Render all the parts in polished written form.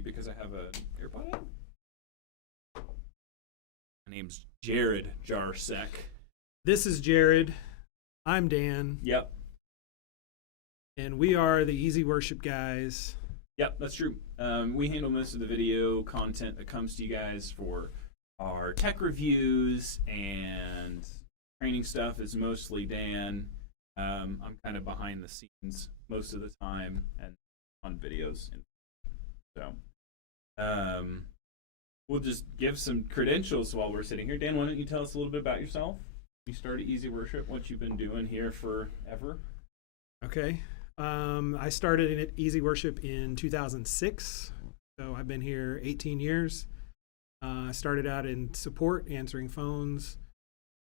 mute because I have an earbud in. My name's Jared Jarsek. This is Jared. I'm Dan. Yep. And we are the EasyWorship guys. Yep, that's true. We handle most of the video content that comes to you guys for our tech reviews, and training stuff is mostly Dan. I'm kind of behind the scenes most of the time and on videos. So we'll just give some credentials while we're sitting here. Dan, why don't you tell us a little bit about yourself? You started EasyWorship, what you've been doing here forever. Okay. I started at EasyWorship in 2006, so I've been here 18 years. I started out in support, answering phones,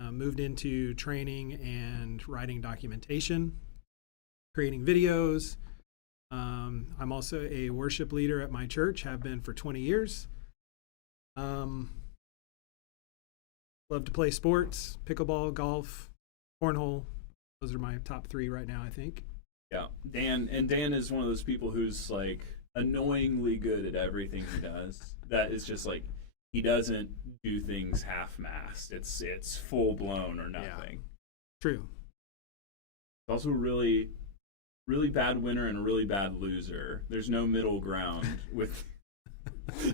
moved into training and writing documentation, creating videos. I'm also a worship leader at my church, have been for 20 years. Love to play sports, pickleball, golf, cornhole. Those are my top three right now, I think. Yeah, Dan is one of those people who's like annoyingly good at everything he does. That is just like, he doesn't do things half-assed. It's full blown or nothing. Yeah. True. It's also a really, really bad winner and a really bad loser. There's no middle ground with.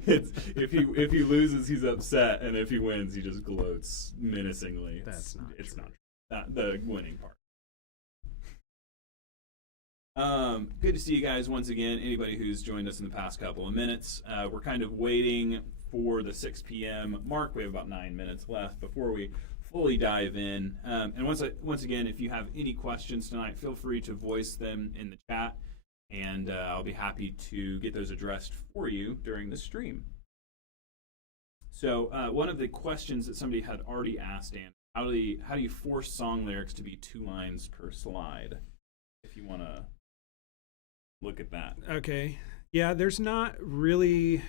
If he loses, he's upset, and if he wins, he just gloats menacingly. That's not the winning part. Good to see you guys once again. Anybody who's joined us in the past couple of minutes, we're kind of waiting for the 6 p.m. mark. We have about 9 minutes left before we fully dive in. And once again, if you have any questions tonight, feel free to voice them in the chat, and I'll be happy to get those addressed for you during the stream. So one of the questions that somebody had already asked, Dan, how do you force song lyrics to be 2 lines per slide? If you want to look at that. Okay. Yeah, there's not really,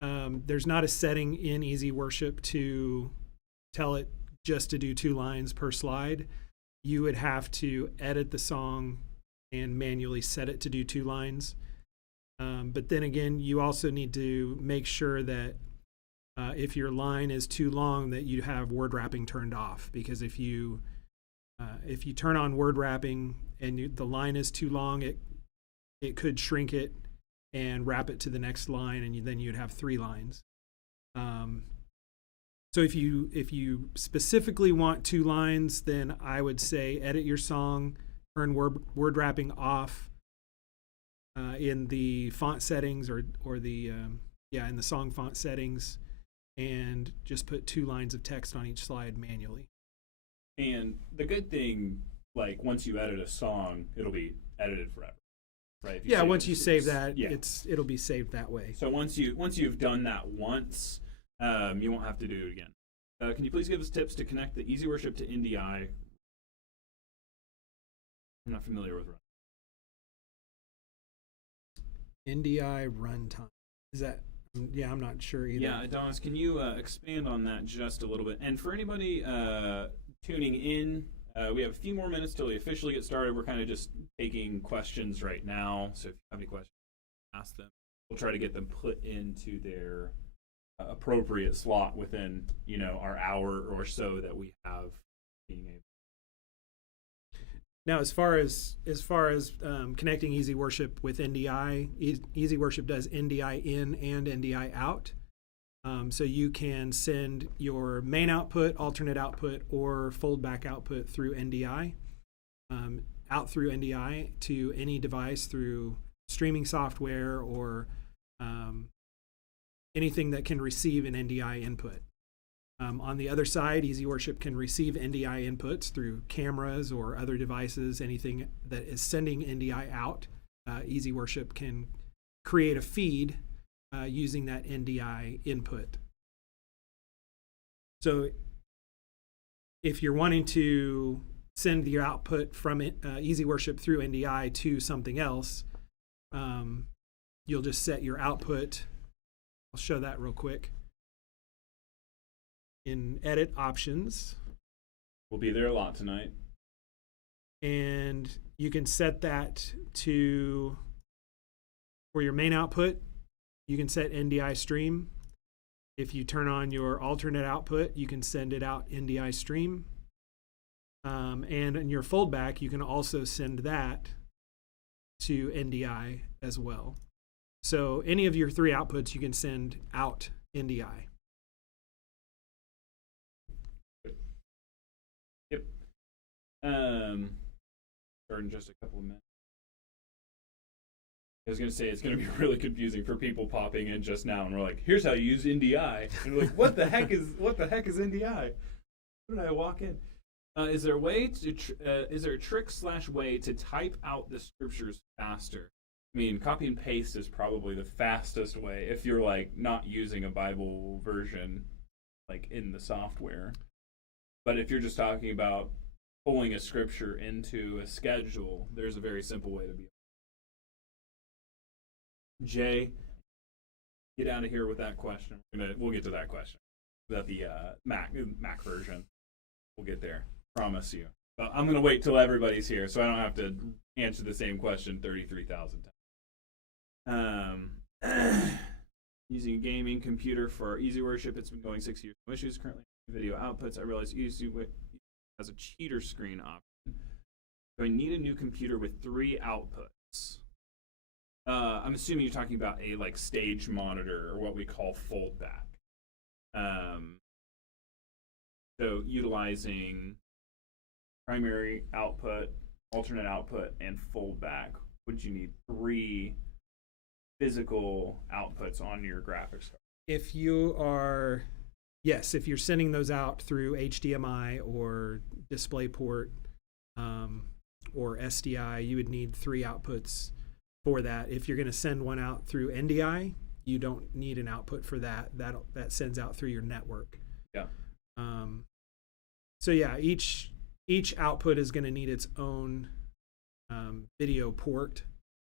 there's not a setting in EasyWorship to tell it just to do 2 lines per slide. You would have to edit the song and manually set it to do 2 lines. But then again, you also need to make sure that if your line is too long, that you have word wrapping turned off. Because if you turn on word wrapping and the line is too long, it could shrink it and wrap it to the next line, and then you'd have 3 lines. So if you specifically want 2 lines, then I would say edit your song, turn word wrapping off in the font settings or the in the song font settings, and just put 2 lines of text on each slide manually. And the good thing, like, once you edit a song, it'll be edited forever, right? Yeah, once you save that, yeah, it'll be saved that way. So once you've done that once, you won't have to do it again. Can you please give us tips to connect the EasyWorship to NDI? I'm not familiar with NDI runtime. Is that? Yeah, I'm not sure either. Yeah, Adonis, can you expand on that just a little bit? And for anybody tuning in, we have a few more minutes till we officially get started. We're kind of just taking questions right now. So if you have any questions, ask them. We'll try to get them put into their appropriate slot within, our hour or so that we have being able. Now, as far as connecting EasyWorship with NDI, EasyWorship does NDI in and NDI out. So you can send your main output, alternate output, or foldback output through NDI, out through NDI to any device through streaming software or anything that can receive an NDI input. On the other side, EasyWorship can receive NDI inputs through cameras or other devices, anything that is sending NDI out. EasyWorship can create a feed using that NDI input. So if you're wanting to send your output from EasyWorship through NDI to something else, you'll just set your output. I'll show that real quick. In Edit Options. We'll be there a lot tonight. And you can set that to, for your main output, you can set NDI stream. If you turn on your alternate output, you can send it out NDI stream. And in your foldback, you can also send that to NDI as well. So any of your 3 outputs, you can send out NDI. Yep. Start in just a couple of minutes. I was going to say it's going to be really confusing for people popping in just now, and we're like, "Here's how you use NDI," and we're like, "What the heck is NDI?" When did I walk in? Is there a way to? Is there a trick/way to type out the scriptures faster? I mean, copy and paste is probably the fastest way if you're like not using a Bible version, like in the software. But if you're just talking about pulling a scripture into a schedule, there's a very simple way to be. Jay, get out of here with that question. We'll get to that question about the Mac version. We'll get there. Promise you. But I'm going to wait till everybody's here so I don't have to answer the same question 33,000 times. Using a gaming computer for EasyWorship, it's been going 6 years. No issues currently. Video outputs. I realize EasyWorship has a cheater screen option. Do I need a new computer with 3 outputs? I'm assuming you're talking about a like stage monitor or what we call foldback. So utilizing primary output, alternate output, and foldback, would you need 3 physical outputs on your graphics card? If you are, yes, if you're sending those out through HDMI or DisplayPort or SDI, you would need 3 outputs for that. If you're going to send one out through NDI, you don't need an output for that. That sends out through your network. Yeah. So yeah, each output is going to need its own video port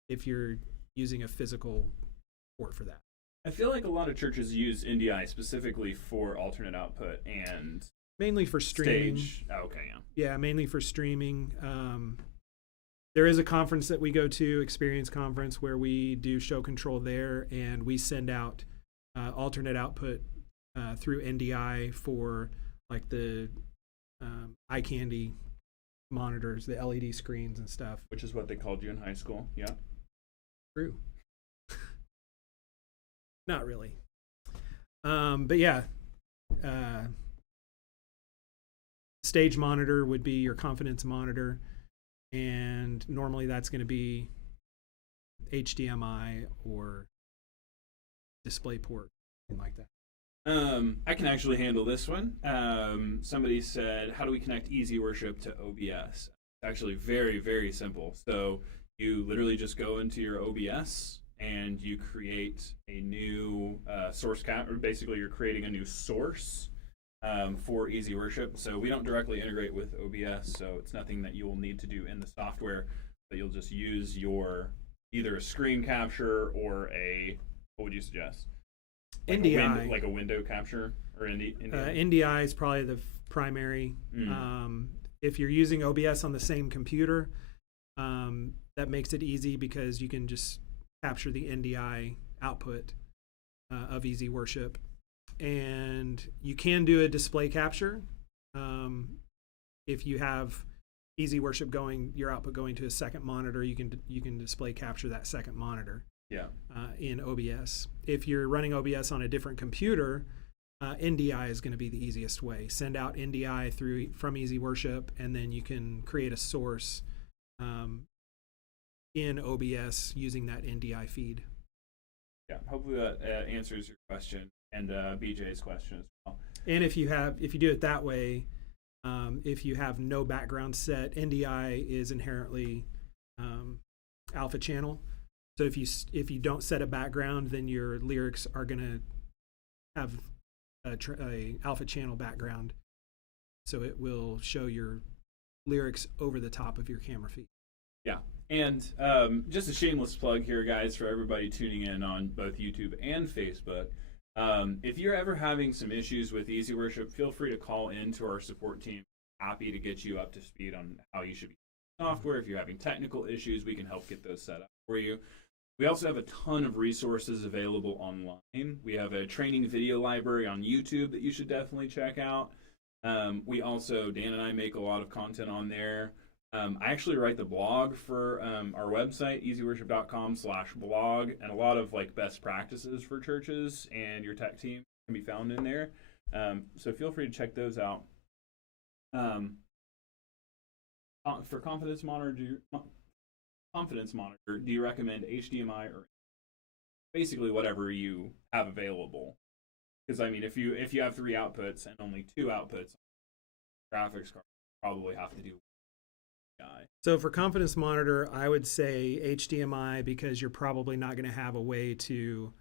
if you're using a physical port for that. I feel like a lot of churches use NDI specifically for alternate output and mainly for streaming. Stage. Oh, okay, yeah. Yeah, mainly for streaming. There is a conference that we go to, Experience Conference, where we do show control there, and we send out alternate output through NDI for like the eye candy monitors, the LED screens and stuff. Which is what they called you in high school, yeah? True. Not really. But yeah, stage monitor would be your confidence monitor, and normally that's going to be HDMI or DisplayPort, something like that. I can actually handle this one. Somebody said, how do we connect EasyWorship to OBS? It's actually very, very simple. So you literally just go into your OBS and you create a new source or basically you're creating a new source for EasyWorship. So we don't directly integrate with OBS, so it's nothing that you will need to do in the software, but you'll just use your either a screen capture or what would you suggest? Like NDI. Like a window capture or NDI is probably the primary. If you're using OBS on the same computer, that makes it easy because you can just capture the NDI output of EasyWorship. And you can do a display capture. If you have EasyWorship going, your output going to a second monitor, you can display capture that second monitor. Yeah. In OBS. If you're running OBS on a different computer, NDI is going to be the easiest way. Send out NDI from EasyWorship, and then you can create a source in OBS using that NDI feed. Yeah, hopefully that answers your question and BJ's question as well. And if you do it that way, if you have no background set, NDI is inherently alpha channel. So if you don't set a background, then your lyrics are going to have a alpha channel background. So it will show your lyrics over the top of your camera feed. Yeah. And just a shameless plug here, guys, for everybody tuning in on both YouTube and Facebook. If you're ever having some issues with EasyWorship, feel free to call in to our support team. Happy to get you up to speed on how you should be using software. If you're having technical issues, we can help get those set up for you. We also have a ton of resources available online. We have a training video library on YouTube that you should definitely check out. We also, Dan and I make a lot of content on there. I actually write the blog for our website, easyworship.com/blog, and a lot of like best practices for churches and your tech team can be found in there. So feel free to check those out. For Confidence Monitor, do you recommend HDMI or basically whatever you have available? Because I mean, if you have 3 outputs and only 2 outputs, graphics card probably have to do HDMI. So for Confidence Monitor, I would say HDMI because you're probably not going to have a way to,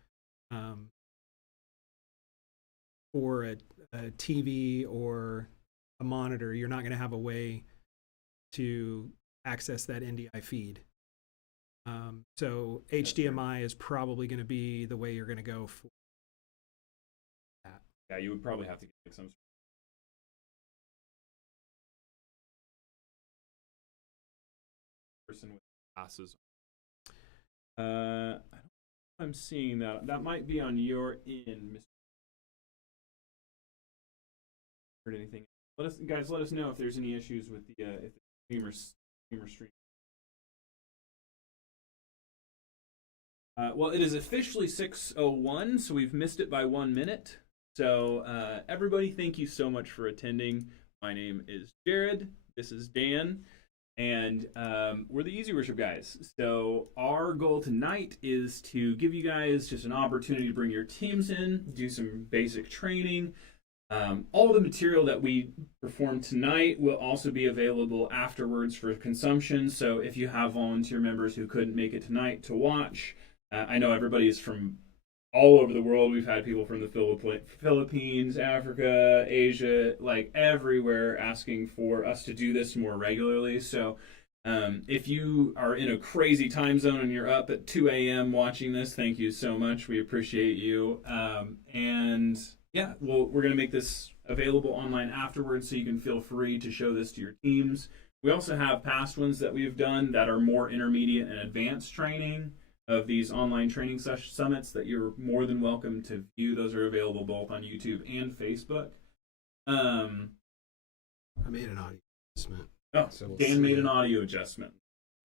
for a TV or a monitor, you're not going to have a way to access that NDI feed. So HDMI is probably going to be the way you're going to go for that. Yeah, you would probably have to get some person with glasses. I don't know if I'm seeing that. That might be on your end, Mr. Heard anything? Let us know if there's any issues with the if the streamer stream. Well, it is officially 6:01, so we've missed it by 1 minute. So everybody, thank you so much for attending. My name is Jared. This is Dan. And we're the Easy Worship guys. So our goal tonight is to give you guys just an opportunity to bring your teams in, do some basic training. All the material that we perform tonight will also be available afterwards for consumption. So if you have volunteer members who couldn't make it tonight to watch, I know everybody's from all over the world. We've had people from the Philippines, Africa, Asia, like everywhere asking for us to do this more regularly. So if you are in a crazy time zone and you're up at 2 a.m. watching this, thank you so much. We appreciate you. And yeah, we're going to make this available online afterwards, so you can feel free to show this to your teams. We also have past ones that we've done that are more intermediate and advanced training of these online training summits that you're more than welcome to view. Those are available both on YouTube and Facebook. I made an audio adjustment. Oh, So we'll Dan see. made an audio adjustment.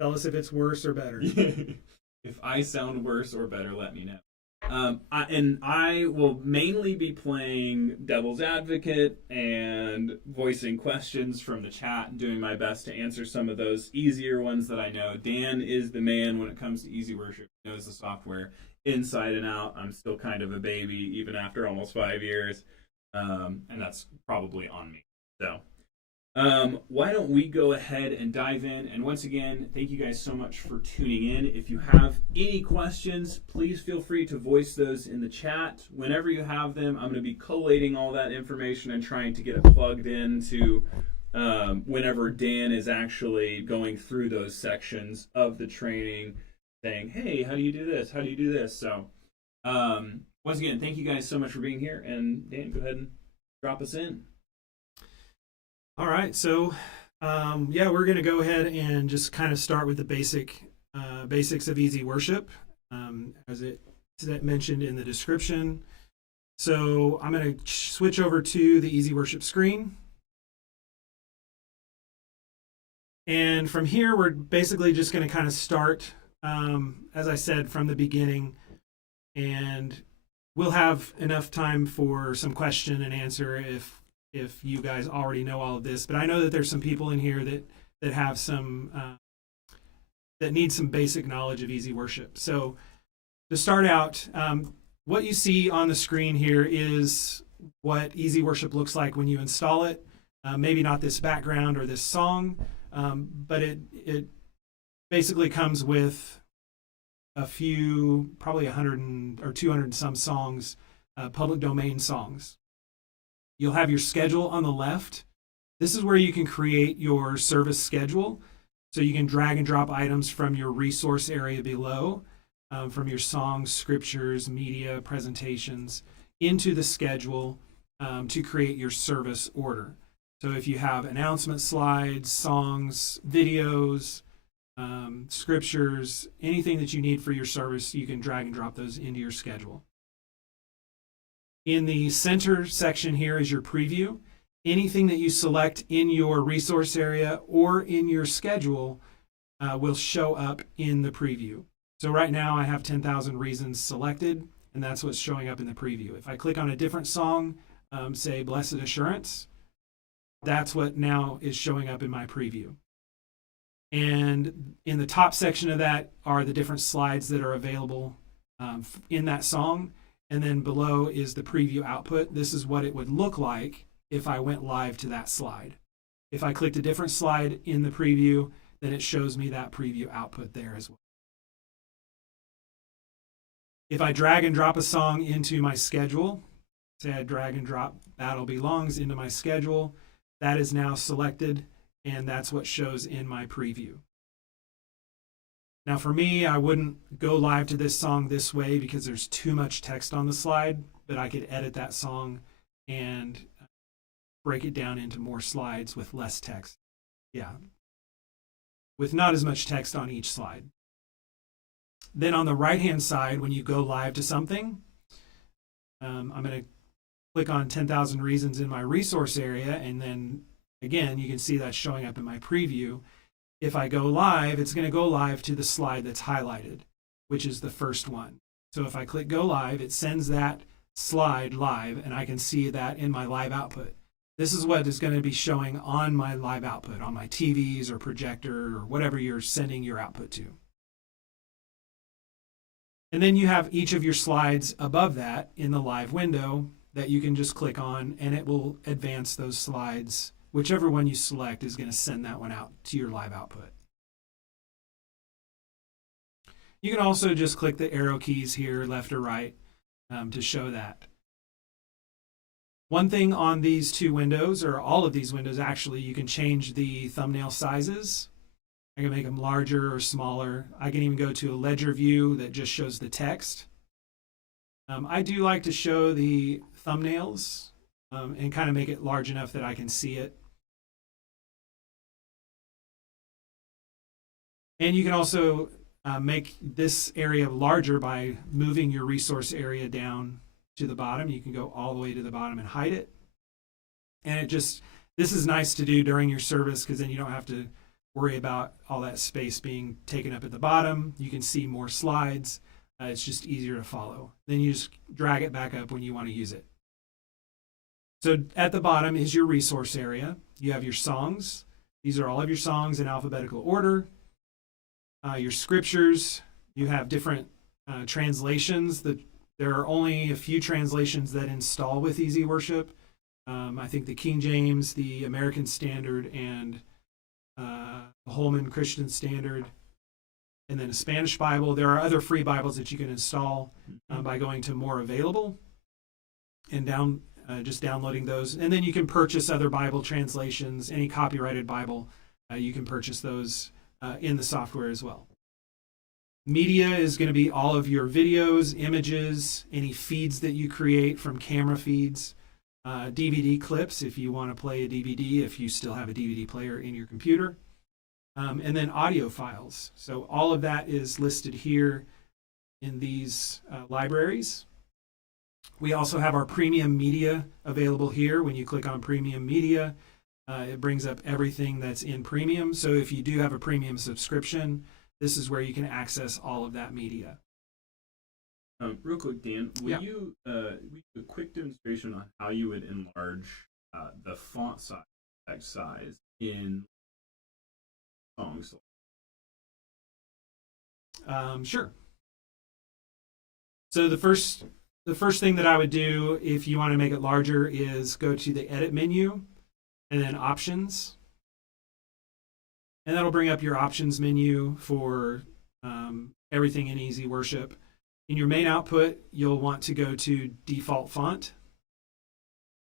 Tell us if it's worse or better. If I sound worse or better, let me know. I will mainly be playing devil's advocate and voicing questions from the chat and doing my best to answer some of those easier ones that I know. Dan is the man when it comes to Easy Worship. He knows the software inside and out. I'm still kind of a baby even after almost 5 years, and that's probably on me. So why don't we go ahead and dive in? And once again, thank you guys so much for tuning in. If you have any questions, please feel free to voice those in the chat. Whenever you have them, I'm going to be collating all that information and trying to get it plugged into whenever Dan is actually going through those sections of the training, saying, hey, how do you do this? How do you do this? So once again, thank you guys so much for being here. And Dan, go ahead and drop us in. All right, so yeah, we're going to go ahead and just kind of start with the basics of Easy Worship, as it mentioned in the description. So I'm going to switch over to the Easy Worship screen. And from here, we're basically just going to kind of start, as I said, from the beginning. And we'll have enough time for some question and answer if you guys already know all of this. But I know that there's some people in here that have some, that need some basic knowledge of Easy Worship. So to start out, what you see on the screen here is what Easy Worship looks like when you install it. Maybe not this background or this song, but it basically comes with a few, probably 100 or 200 and some songs, public domain songs. You'll have your schedule on the left. This is where you can create your service schedule. So you can drag and drop items from your resource area below, from your songs, scriptures, media, presentations, into the schedule to create your service order. So if you have announcement slides, songs, videos, scriptures, anything that you need for your service, you can drag and drop those into your schedule. In the center section here is your preview. Anything that you select in your resource area or in your schedule will show up in the preview. So right now I have 10,000 Reasons selected, and that's what's showing up in the preview. If I click on a different song, say Blessed Assurance, that's what now is showing up in my preview. And in the top section of that are the different slides that are available in that song. And then below is the preview output. This is what it would look like if I went live to that slide. If I clicked a different slide in the preview, then it shows me that preview output there as well. If I drag and drop a song into my schedule, say I drag and drop Battle Belongs into my schedule, that is now selected, and that's what shows in my preview. Now for me, I wouldn't go live to this song this way because there's too much text on the slide, but I could edit that song and break it down into more slides with less text. Yeah, with not as much text on each slide. Then on the right-hand side, when you go live to something, I'm going to click on 10,000 Reasons in my resource area, and then again, you can see that showing up in my preview. If I go live, it's going to go live to the slide that's highlighted, which is the first one. So if I click go live, it sends that slide live, and I can see that in my live output. This is what is going to be showing on my live output, on my TVs or projector or whatever you're sending your output to. And then you have each of your slides above that in the live window that you can just click on, and it will advance those slides. Whichever one you select is going to send that one out to your live output. You can also just click the arrow keys here, left or right, to show that. One thing on these two windows, or all of these windows actually, you can change the thumbnail sizes. I can make them larger or smaller. I can even go to a ledger view that just shows the text. I do like to show the thumbnails and kind of make it large enough that I can see it. And you can also make this area larger by moving your resource area down to the bottom. You can go all the way to the bottom and hide it. And this is nice to do during your service because then you don't have to worry about all that space being taken up at the bottom. You can see more slides. It's just easier to follow. Then you just drag it back up when you want to use it. So at the bottom is your resource area. You have your songs. These are all of your songs in alphabetical order. Your scriptures, you have different translations. There are only a few translations that install with EasyWorship. I think the King James, the American Standard, and the Holman Christian Standard, and then a Spanish Bible. There are other free Bibles that you can install by going to More Available and just downloading those. And then you can purchase other Bible translations, any copyrighted Bible. You can purchase those in the software as well. Media is going to be all of your videos, images, any feeds that you create from camera feeds, DVD clips if you want to play a DVD, if you still have a DVD player in your computer, and then audio files. So all of that is listed here in these libraries. We also have our premium media available here. When you click on premium media, it brings up everything that's in premium. So if you do have a premium subscription, this is where you can access all of that media. Real quick, Dan, will Yeah. you do a quick demonstration on how you would enlarge the font size in songs? Sure. So the first thing that I would do if you want to make it larger is go to the edit menu and then options. And that'll bring up your options menu for everything in EasyWorship. In your main output, you'll want to go to default font.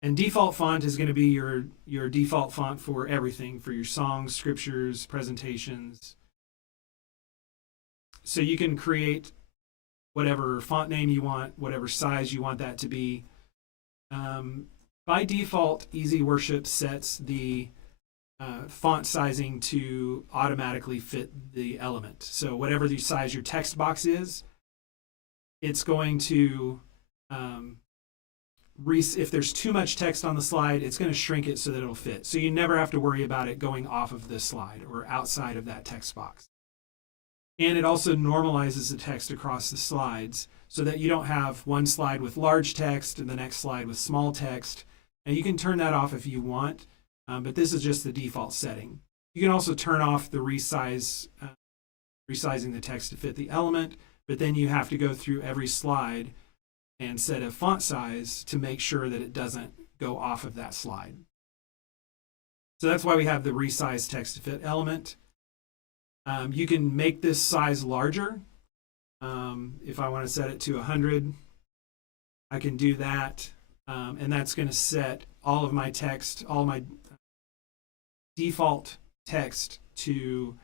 And default font is going to be your default font for everything, for your songs, scriptures, presentations. So you can create whatever font name you want, whatever size you want that to be. By default, EasyWorship sets the font sizing to automatically fit the element. So whatever the size your text box is, it's going to, if there's too much text on the slide, it's going to shrink it so that it'll fit. So you never have to worry about it going off of the slide or outside of that text box. And it also normalizes the text across the slides so that you don't have one slide with large text and the next slide with small text. And you can turn that off if you want, but this is just the default setting. You can also turn off the resizing the text to fit the element, but then you have to go through every slide and set a font size to make sure that it doesn't go off of that slide. So that's why we have the resize text to fit element. You can make this size larger. If I want to set it to 100, I can do that. And that's going to set all of my text, all my default text to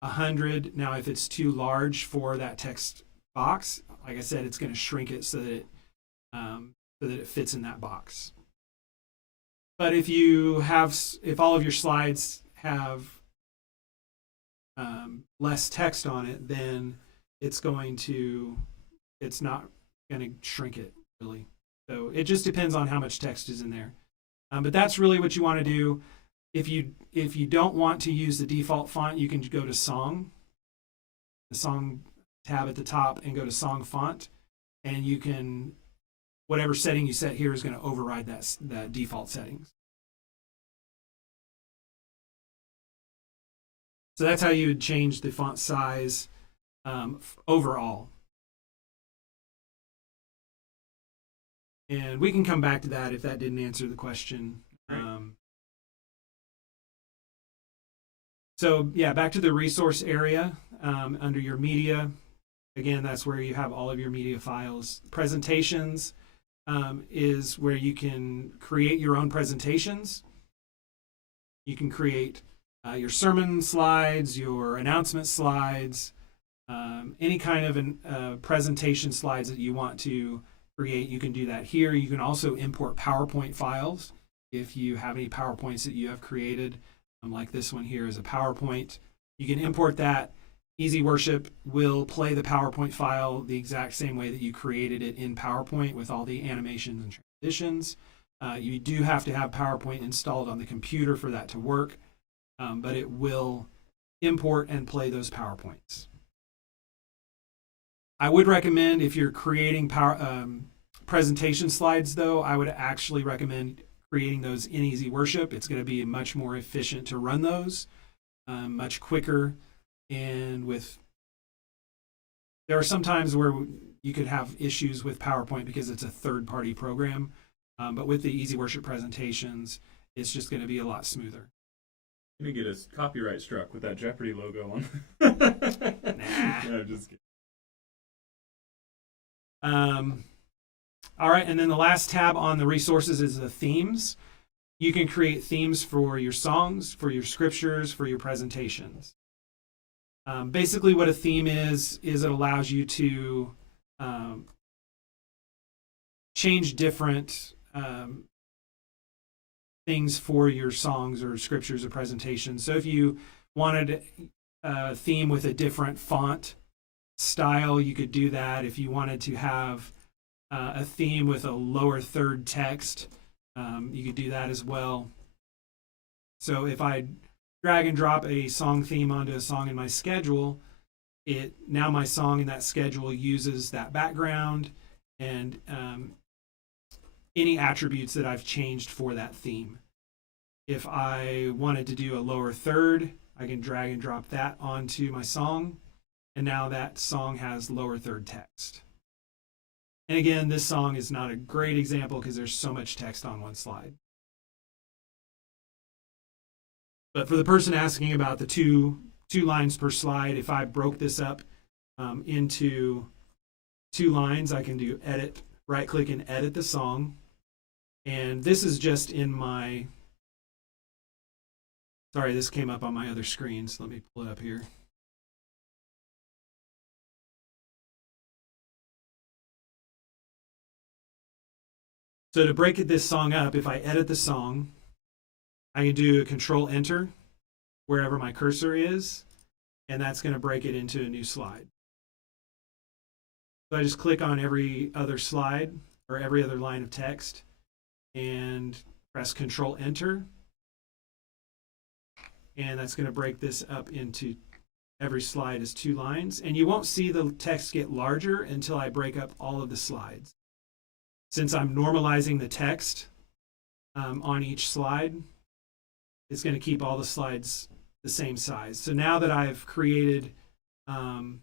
100. Now, if it's too large for that text box, like I said, it's going to shrink it so that it fits in that box. But if all of your slides have less text on it, then it's not going to shrink it really. So it just depends on how much text is in there. But that's really what you want to do. If you don't want to use the default font, you can go to Song, the Song tab at the top, and go to Song Font, and you can, whatever setting you set here is going to override that default settings. So that's how you would change the font size overall. And we can come back to that if that didn't answer the question. Right. So yeah, back to the resource area under your media. Again, that's where you have all of your media files. Presentations is where you can create your own presentations. You can create your sermon slides, your announcement slides, any kind of presentation slides that you want to create. You can do that here. You can also import PowerPoint files if you have any PowerPoints that you have created, like this one here is a PowerPoint. You can import that. EasyWorship will play the PowerPoint file the exact same way that you created it in PowerPoint with all the animations and transitions. You do have to have PowerPoint installed on the computer for that to work, but it will import and play those PowerPoints. I would recommend, if you're creating presentation slides, though, I would actually recommend creating those in EasyWorship. It's going to be much more efficient to run those, much quicker. And there are some times where you could have issues with PowerPoint because it's a third-party program, but with the EasyWorship presentations, it's just going to be a lot smoother. You're going to get us copyright struck with that Jeopardy logo on. Nah. No, just kidding. All right, and then the last tab on the resources is the themes. You can create themes for your songs, for your scriptures, for your presentations. Basically what a theme is it allows you to change different things for your songs or scriptures or presentations. So if you wanted a theme with a different font style, you could do that. If you wanted to have a theme with a lower third text, you could do that as well. So if I drag and drop a song theme onto a song in my schedule, now my song in that schedule uses that background and any attributes that I've changed for that theme. If I wanted to do a lower third, I can drag and drop that onto my song, and now that song has lower third text. And again, this song is not a great example because there's so much text on one slide. But for the person asking about the two lines per slide, if I broke this up into 2 lines, I can do edit, right click and edit the song. And this is just in my, sorry, this came up on my other screen, so let me pull it up here. So to break this song up, if I edit the song, I can do a Control Enter wherever my cursor is, and that's going to break it into a new slide. So I just click on every other slide or every other line of text and press Control Enter. And that's going to break this up into every slide is 2 lines. And you won't see the text get larger until I break up all of the slides. Since I'm normalizing the text on each slide, it's going to keep all the slides the same size. So now that I've created, now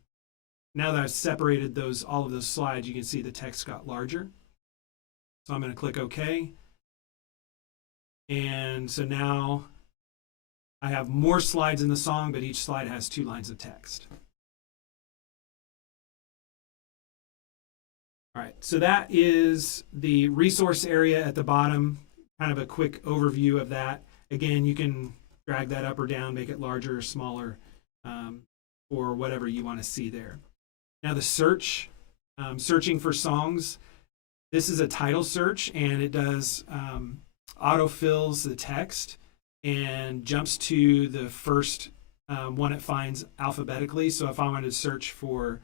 that I've separated all of those slides, you can see the text got larger. So I'm going to click OK. And so now I have more slides in the song, but each slide has 2 lines of text. All right, so that is the resource area at the bottom, kind of a quick overview of that. Again, you can drag that up or down, make it larger or smaller, or whatever you want to see there. Now the search, searching for songs. This is a title search, and it does autofills the text and jumps to the first one it finds alphabetically. So if I wanted to search for,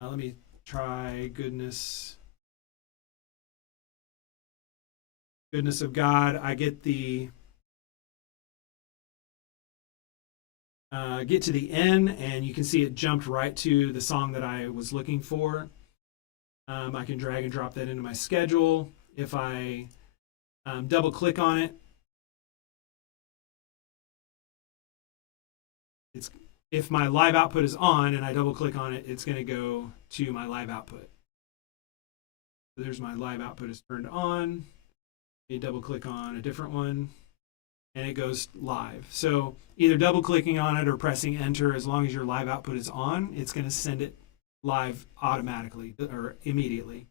let me try Goodness of God, I get get to the N, and you can see it jumped right to the song that I was looking for. I can drag and drop that into my schedule. If I double click on it, if my live output is on and I double click on it, it's going to go to my live output. So there's my live output is turned on. You double click on a different one, and it goes live. So either double clicking on it or pressing enter, as long as your live output is on, it's going to send it live automatically or immediately.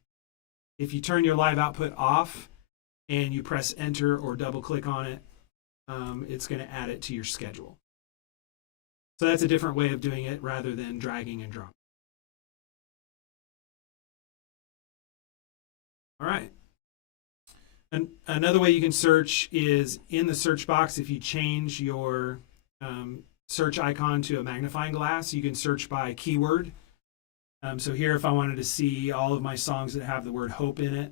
If you turn your live output off and you press enter or double click on it, it's going to add it to your schedule. So that's a different way of doing it rather than dragging and dropping. All right. And another way you can search is in the search box. If you change your search icon to a magnifying glass, you can search by keyword. So here, if I wanted to see all of my songs that have the word hope in it,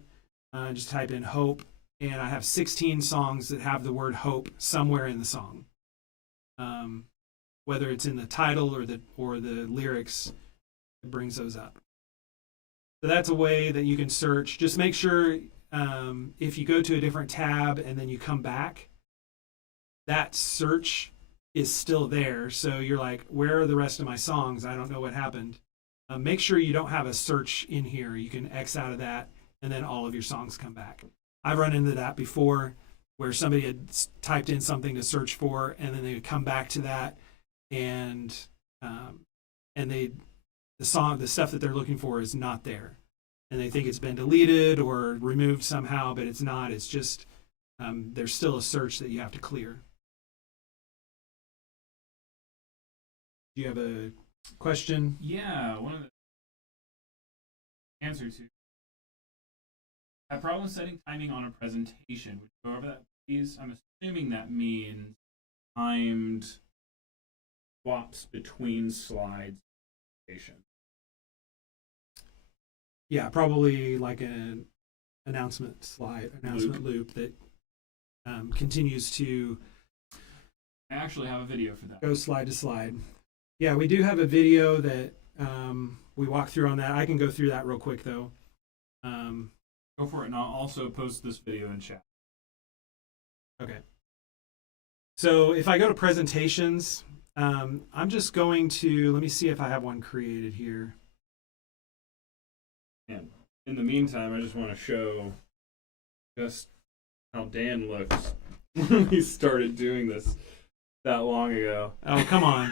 just type in hope, and I have 16 songs that have the word hope somewhere in the song. Whether it's in the title or the lyrics, it brings those up. So that's a way that you can search. Just make sure if you go to a different tab and then you come back, that search is still there. So you're like, where are the rest of my songs? I don't know what happened. Make sure you don't have a search in here. You can X out of that, and then all of your songs come back. I've run into that before, where somebody had typed in something to search for, and then they would come back to that, and the stuff that they're looking for is not there, and they think it's been deleted or removed somehow, but it's not. It's just there's still a search that you have to clear. Do you have a question? Yeah, one of the answer to that problem setting timing on a presentation. Would you go over that, please? I'm assuming that means timed swaps between slides. Yeah, probably like an announcement loop that continues to. I actually have a video for that. Go slide to slide. Yeah, we do have a video that we walk through on that. I can go through that real quick, though. Go for it, and I'll also post this video in chat. Okay. So if I go to presentations, I'm just going to, let me see if I have one created here. And in the meantime, I just want to show just how Dan looks when he started doing this that long ago. Oh, come on.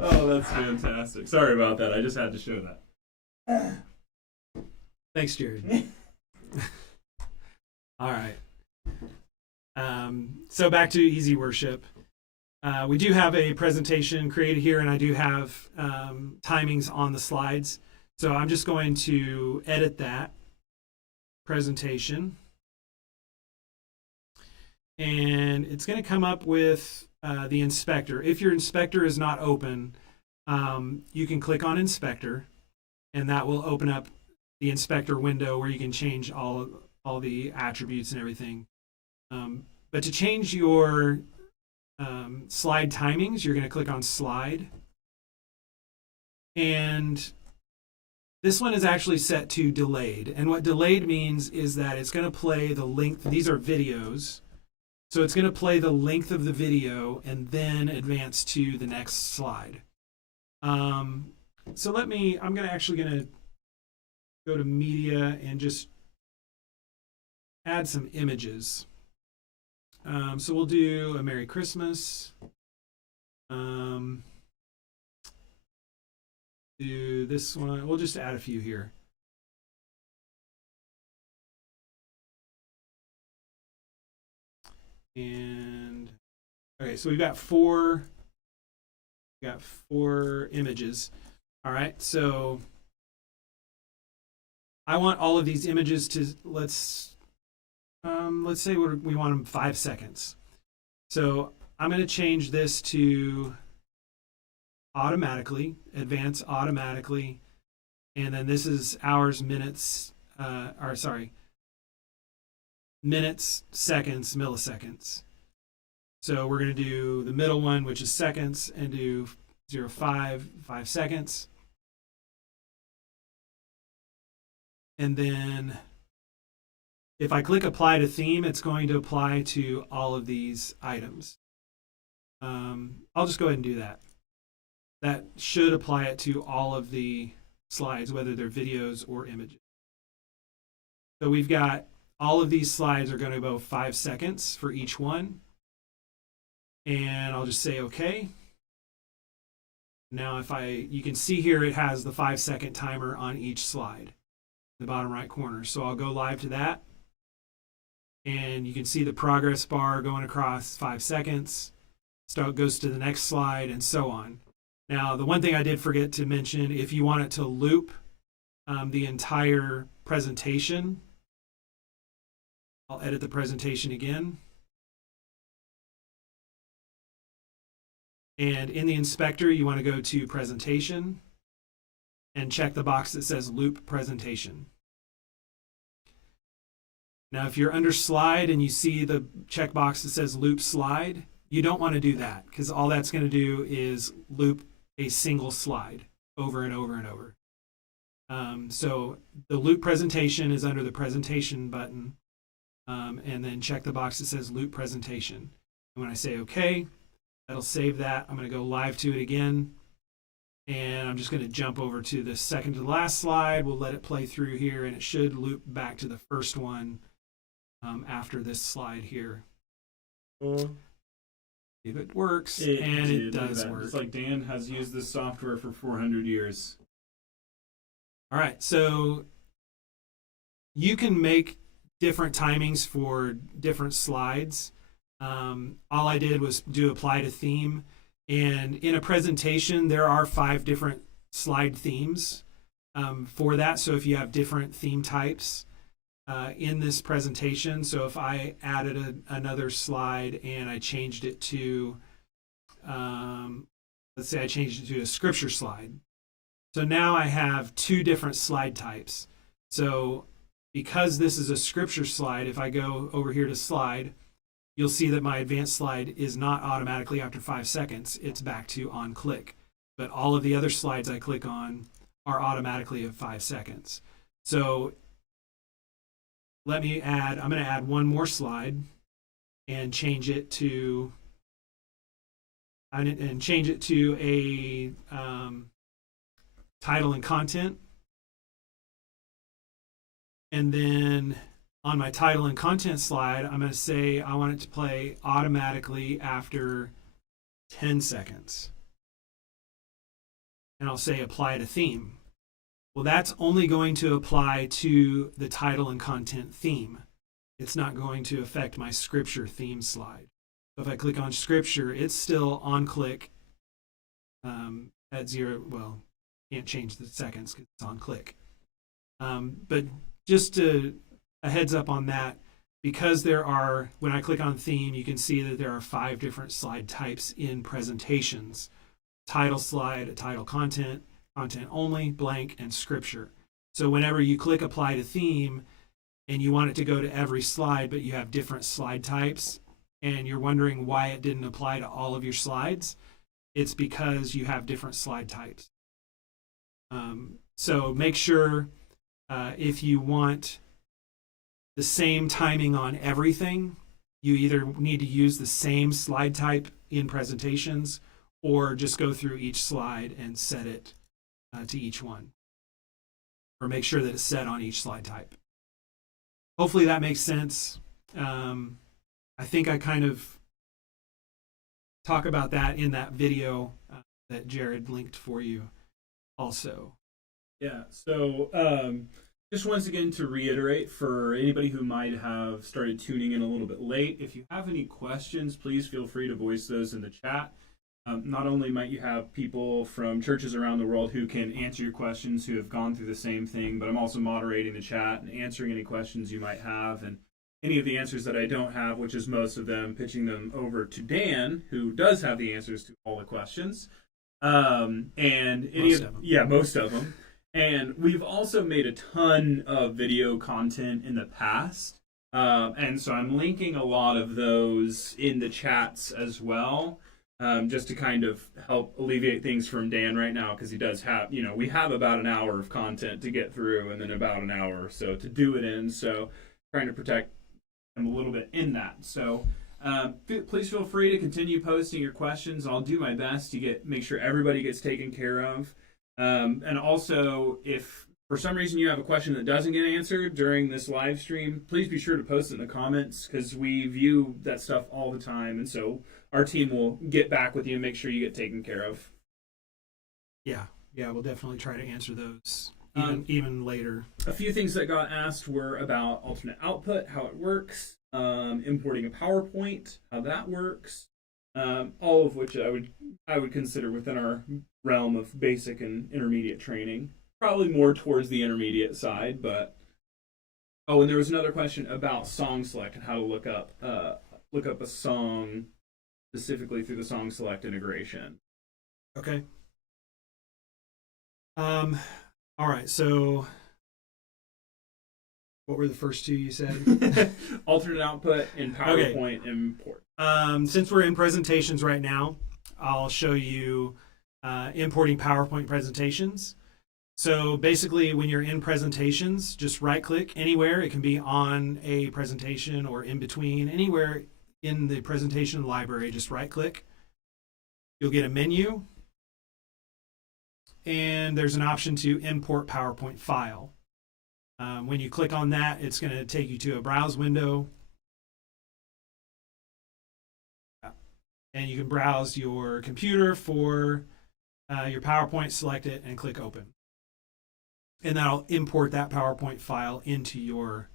Oh, that's fantastic. Sorry about that. I just had to show that. Thanks, Jared. All right. So back to EasyWorship. We do have a presentation created here, and I do have timings on the slides. So I'm just going to edit that presentation. and it's going to come up with the inspector. If your inspector is not open, you can click on inspector, and that will open up the inspector window where you can change all the attributes and everything. But to change your slide timings, you're going to click on slide. And this one is actually set to delayed. And what delayed means is that it's going to play the length. These are videos. So it's going to play the length of the video and then advance to the next slide. So I'm going to go to media and just add some images. So we'll do a Merry Christmas. Do this one. We'll just add a few here. And okay, so we've got four images. All right, so I want all of these images to let's say we want them 5 seconds. So I'm going to change this to automatically, advance automatically, and then this is hours, minutes, minutes, seconds, milliseconds. So we're going to do the middle one, which is seconds, and do 5 seconds. And then if I click apply to theme, it's going to apply to all of these items. I'll just go ahead and do that. That should apply it to all of the slides, whether they're videos or images. So we've got all of these slides are going to go 5 seconds for each one. And I'll just say OK. Now you can see here it has the 5-second timer on each slide in the bottom right corner. So I'll go live to that. And you can see the progress bar going across 5 seconds. So it goes to the next slide and so on. Now, the one thing I did forget to mention, if you want it to loop the entire presentation, I'll edit the presentation again. And in the inspector, you want to go to presentation and check the box that says loop presentation. Now, if you're under slide and you see the checkbox that says loop slide, you don't want to do that because all that's going to do is loop a single slide over and over and over. So the loop presentation is under the presentation button, and then check the box that says loop presentation. And when I say OK, that'll save that. I'm going to go live to it again, and I'm just going to jump over to the second to the last slide. We'll let it play through here, and it should loop back to the first one after this slide here. If it works, and it does work. It's like Dan has used this software for 400 years. All right, so you can make different timings for different slides. All I did was do apply to theme. And in a presentation, there are 5 different slide themes for that. So if you have different theme types in this presentation, so if I added another slide and I changed it to, let's say I changed it to a scripture slide. So now I have 2 different slide types. So because this is a scripture slide, if I go over here to slide, you'll see that my advanced slide is not automatically after 5 seconds. It's back to on click. But all of the other slides I click on are automatically at 5 seconds. So I'm going to add one more slide and change it to a title and content. And then on my title and content slide, I'm going to say I want it to play automatically after 10 seconds. And I'll say apply to theme. Well, that's only going to apply to the title and content theme. It's not going to affect my scripture theme slide. So if I click on scripture, it's still on click at 0. Well, can't change the seconds because it's on click. But just a heads up on that, because when I click on theme, you can see that there are 5 different slide types in presentations: title slide, a title content, content only, blank, and scripture. So whenever you click apply to theme and you want it to go to every slide, but you have different slide types and you're wondering why it didn't apply to all of your slides, it's because you have different slide types. So make sure if you want the same timing on everything, you either need to use the same slide type in presentations or just go through each slide and set it to each one, or make sure that it's set on each slide type. Hopefully that makes sense. I think I kind of talk about that in that video that Jared linked for you also. Yeah, so just once again to reiterate for anybody who might have started tuning in a little bit late, if you have any questions, please feel free to voice those in the chat. Not only might you have people from churches around the world who can answer your questions, who have gone through the same thing, but I'm also moderating the chat and answering any questions you might have, and any of the answers that I don't have, which is most of them, pitching them over to Dan, who does have the answers to all the questions. Most of them. And we've also made a ton of video content in the past. And so I'm linking a lot of those in the chats as well, just to kind of help alleviate things from Dan right now, because he does have, we have about an hour of content to get through and then about an hour or so to do it in. So trying to protect him a little bit in that. So please feel free to continue posting your questions. I'll do my best to make sure everybody gets taken care of. And also, if for some reason you have a question that doesn't get answered during this live stream, please be sure to post it in the comments, because we view that stuff all the time. And so our team will get back with you and make sure you get taken care of. Yeah, we'll definitely try to answer those even later. A few things that got asked were about alternate output, how it works, importing a PowerPoint, how that works, all of which I would consider within our realm of basic and intermediate training. Probably more towards the intermediate side, but and there was another question about song select and how to look up a song specifically through the song select integration. Okay. All right, so what were the first two you said? Alternate output and PowerPoint import. Since we're in presentations right now, I'll show you importing PowerPoint presentations. So basically, when you're in presentations, just right-click anywhere. It can be on a presentation or in between, anywhere in the presentation library, just right-click. You'll get a menu, and there's an option to import PowerPoint file. When you click on that, it's going to take you to a browse window. And you can browse your computer for your PowerPoint, select it, and click open. And that'll import that PowerPoint file into your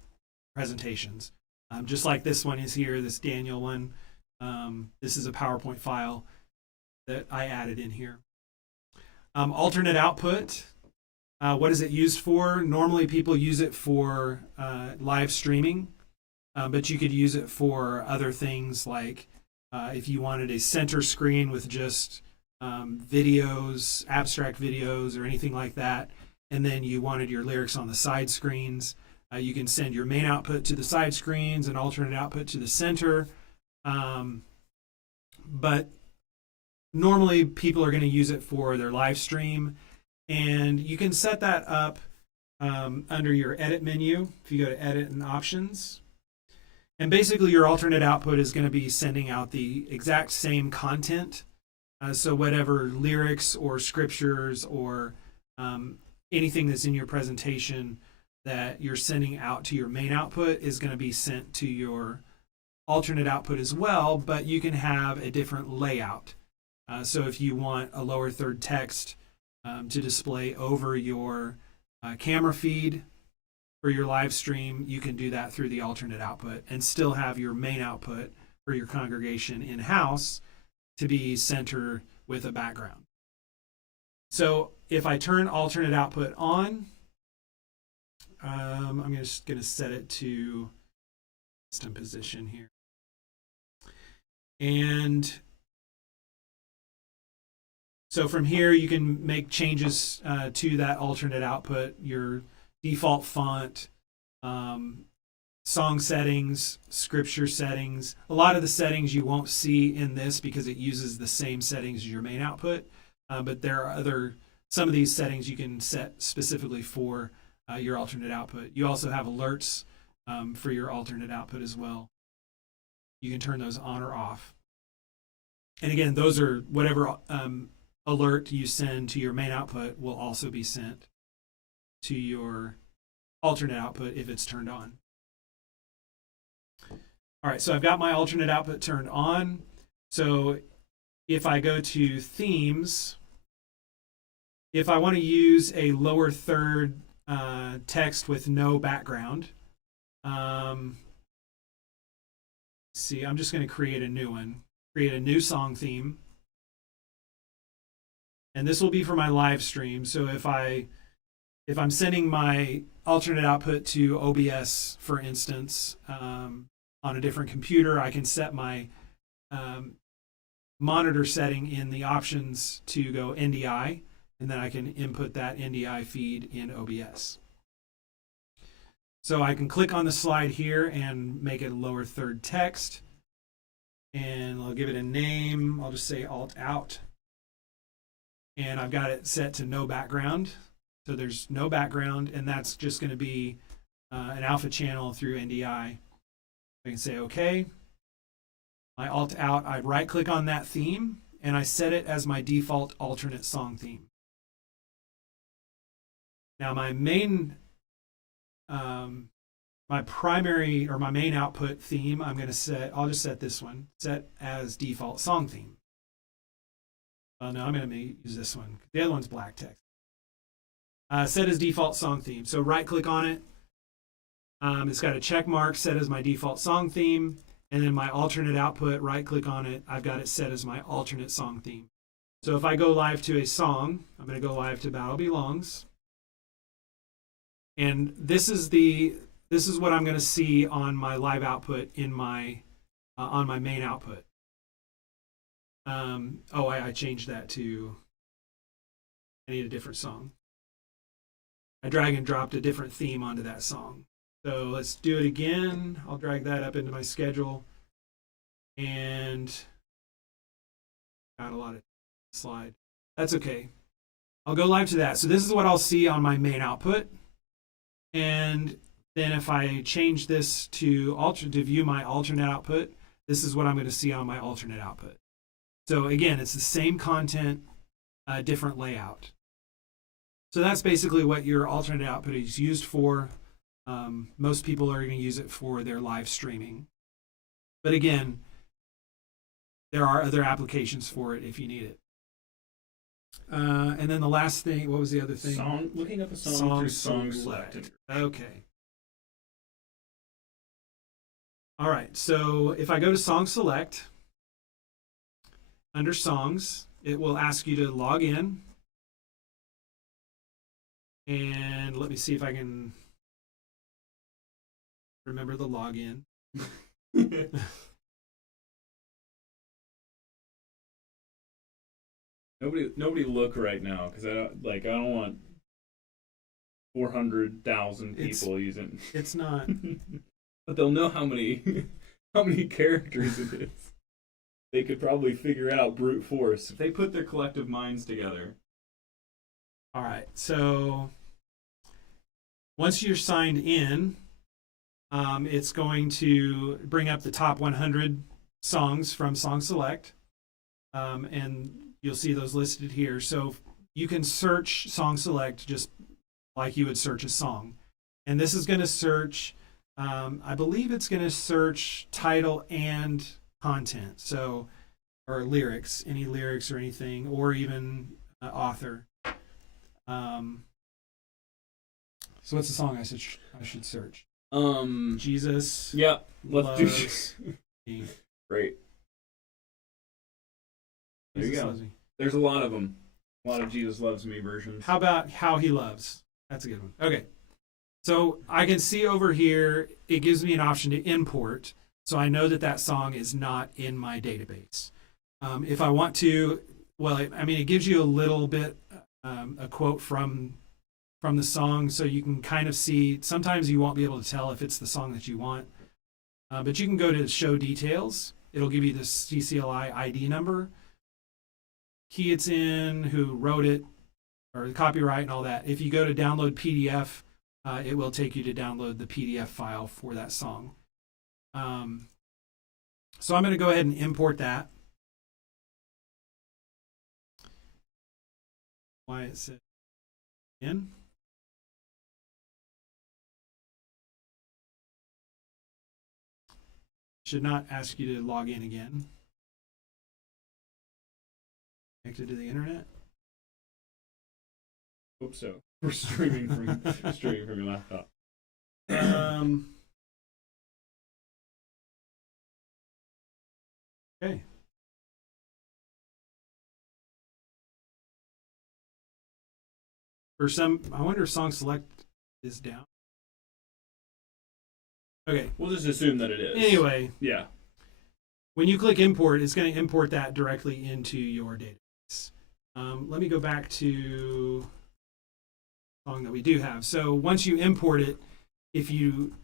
presentations. Just like this one is here, this Daniel one. This is a PowerPoint file that I added in here. Alternate output. What is it used for? Normally people use it for live streaming, but you could use it for other things, like if you wanted a center screen with just videos, abstract videos, or anything like that, and then you wanted your lyrics on the side screens, you can send your main output to the side screens and alternate output to the center. But normally people are going to use it for their live stream, and you can set that up under your edit menu. If you go to edit and options, and basically your alternate output is going to be sending out the exact same content. So whatever lyrics or scriptures or anything that's in your presentation that you're sending out to your main output is going to be sent to your alternate output as well, but you can have a different layout. So if you want a lower third text to display over your camera feed for your live stream, you can do that through the alternate output and still have your main output for your congregation in-house to be center with a background. So if I turn alternate output on, I'm just going to set it to custom position here. And so from here, you can make changes to that alternate output, your default font, song settings, scripture settings. A lot of the settings you won't see in this because it uses the same settings as your main output. But there are some of these settings you can set specifically for your alternate output. You also have alerts for your alternate output as well. You can turn those on or off. And again, those are whatever alert you send to your main output will also be sent to your alternate output if it's turned on. All right, so I've got my alternate output turned on. So if I go to themes, if I want to use a lower third text with no background, see, I'm just going to create a new one, create a new song theme. And this will be for my live stream. So if I'm sending my alternate output to OBS, for instance, on a different computer, I can set my monitor setting in the options to go NDI, and then I can input that NDI feed in OBS. So I can click on the slide here and make it a lower third text, and I'll give it a name. I'll just say Alt Out, and I've got it set to no background. So there's no background, and that's just going to be an alpha channel through NDI. I can say OK. My Alt Out, I right click on that theme and I set it as my default alternate song theme. Now my main, my primary or my main output theme, I'm going to set, I'll just set this one, set as default song theme. Oh no, I'm going to use this one. The other one's black text. Set as default song theme. So right click on it. It's got a check mark, set as my default song theme, and then my alternate output, right click on it, I've got it set as my alternate song theme. So if I go live to a song, I'm going to go live to Battle Belongs. And this is what I'm going to see on my live output in my on my main output. I changed that to, I need a different song. I drag and dropped a different theme onto that song. So let's do it again. I'll drag that up into my schedule. And got a lot of slide. That's okay. I'll go live to that. So this is what I'll see on my main output. And then if I change this to view my alternate output, this is what I'm going to see on my alternate output. So again, it's the same content, different layout. So that's basically what your alternate output is used for. Most people are going to use it for their live streaming. But again, there are other applications for it if you need it. And then the last thing, what was the other thing? Looking up a song through song select. Okay. All right, so if I go to song select, under songs, it will ask you to log in. And let me see if I can remember the login. Nobody look right now because I don't want 400,000 people using. It's not. But they'll know how many characters it is. They could probably figure out brute force if they put their collective minds together. All right, so once you're signed in, it's going to bring up the top 100 songs from Song Select, and you'll see those listed here. So you can search Song Select just like you would search a song. And this is going to search, I believe it's going to search title and content, so, or lyrics, any lyrics or anything, or even author. So what's the song I should search? Jesus. Yeah, let's do. Great. There you go. There's a lot of them. A lot of Jesus Loves Me versions. How about How He Loves? That's a good one. Okay. So I can see over here, it gives me an option to import. So I know that that song is not in my database. If I want to, well, it gives you a little bit, a quote from the song, so you can kind of see. Sometimes you won't be able to tell if it's the song that you want, but you can go to show details. It'll give you the CCLI ID number, key it's in, who wrote it, or the copyright and all that. If you go to download PDF, it will take you to download the PDF file for that song. So I'm going to go ahead and import that. Why it says in. Should not ask you to log in again. Connected to the internet. Hope so. We're streaming from your laptop. Okay. For some, I wonder if song select is down. Okay. We'll just assume that it is. Anyway. Yeah. When you click import, it's going to import that directly into your database. Let me go back to the song that we do have. So once you import it, if you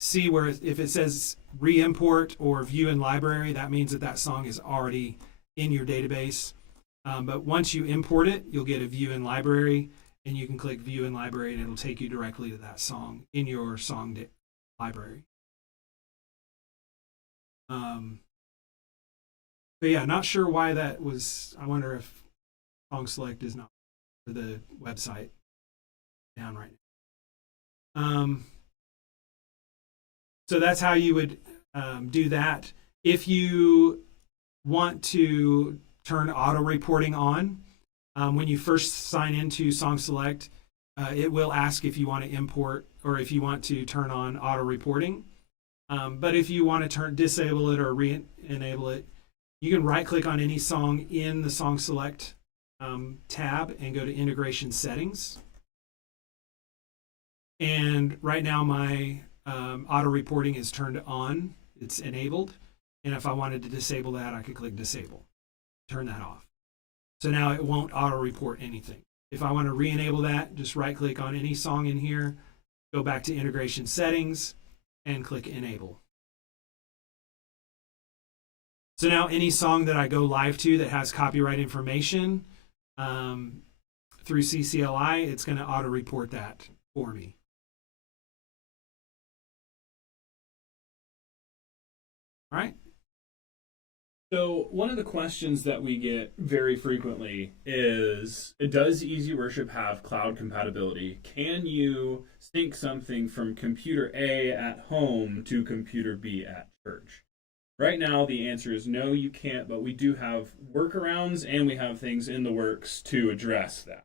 see where, if it says re-import or view in library, that means that that song is already in your database. But once you import it, you'll get a view in library, and you can click view in library, and it'll take you directly to that song in your song library. But yeah, not sure why that was. I wonder if song select is not for the website down right now. So that's how you would do that. If you want to turn auto reporting on, when you first sign into Song Select, it will ask if you want to import or if you want to turn on auto reporting. But if you want to disable it or re-enable it, you can right click on any song in the Song Select tab and go to Integration Settings. And right now my auto reporting is turned on, it's enabled. And if I wanted to disable that, I could click Disable, turn that off. So now it won't auto report anything. If I want to re-enable that, just right click on any song in here, go back to Integration Settings, and click Enable. So now any song that I go live to that has copyright information through CCLI, it's going to auto report that for me. All right. So one of the questions that we get very frequently is, does EasyWorship have cloud compatibility? Can you sync something from computer A at home to computer B at church? Right now, the answer is no, you can't, but we do have workarounds and we have things in the works to address that.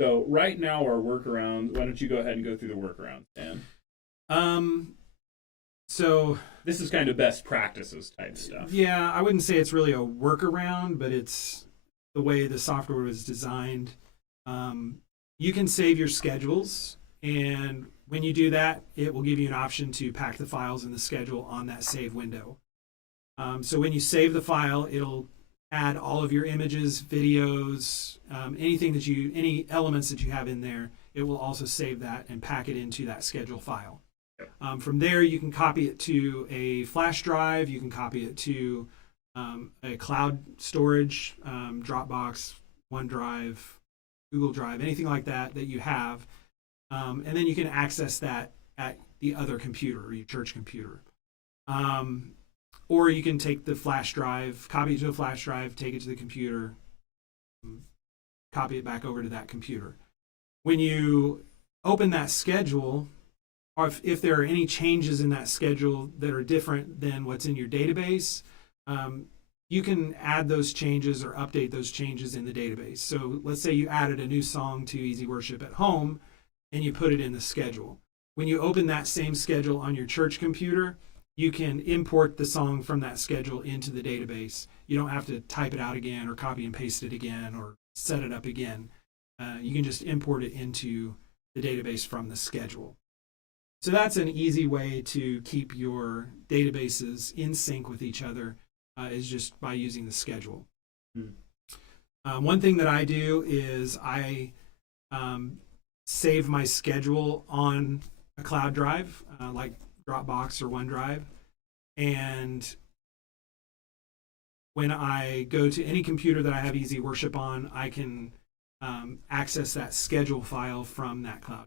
So right now, our workaround, why don't you go ahead and go through the workarounds, Dan? So this is kind of best practices type stuff. Yeah, I wouldn't say it's really a workaround, but it's the way the software was designed. You can save your schedules, and when you do that, it will give you an option to pack the files in the schedule on that save window. So when you save the file, it'll add all of your images, videos, any elements that you have in there. It will also save that and pack it into that schedule file. From there, you can copy it to a flash drive. You can copy it to a cloud storage, Dropbox, OneDrive, Google Drive, anything like that that you have. And then you can access that at the other computer, or your church computer. Or you can take the flash drive, copy it to a flash drive, take it to the computer, copy it back over to that computer. When you open that schedule, or if there are any changes in that schedule that are different than what's in your database, you can add those changes or update those changes in the database. So let's say you added a new song to EasyWorship at home and you put it in the schedule. When you open that same schedule on your church computer, you can import the song from that schedule into the database. You don't have to type it out again or copy and paste it again or set it up again. You can just import it into the the database from the schedule. So that's an easy way to keep your databases in sync with each other, is just by using the schedule. One thing that I do is I save my schedule on a cloud drive, like Dropbox or OneDrive. And when I go to any computer that I have EasyWorship on, I can access that schedule file from that cloud.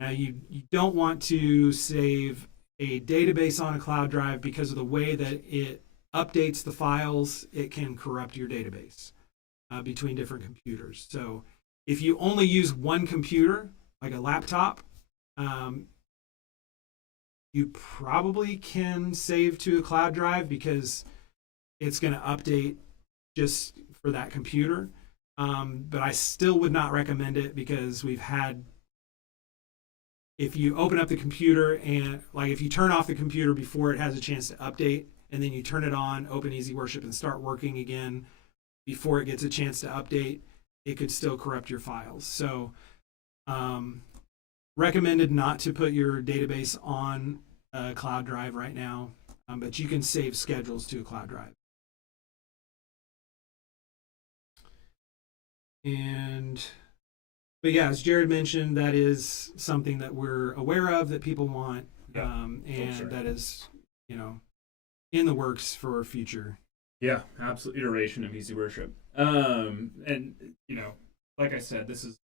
Now, you don't want to save a database on a cloud drive because of the way that it updates the files. It can corrupt your database between different computers. So if you only use one computer, like a laptop, you probably can save to a cloud drive because it's going to update just for that computer. But I still would not recommend it because we've had, if you open up the computer and like if you turn off the computer before it has a chance to update, and then you turn it on, open EasyWorship and start working again before it gets a chance to update, it could still corrupt your files. So recommended not to put your database on a cloud drive right now, but you can save schedules to a cloud drive. But yeah, as Jared mentioned, that is something that we're aware of that people want, and that is, in the works for future. Yeah, absolute iteration of EasyWorship. And like I said, this is.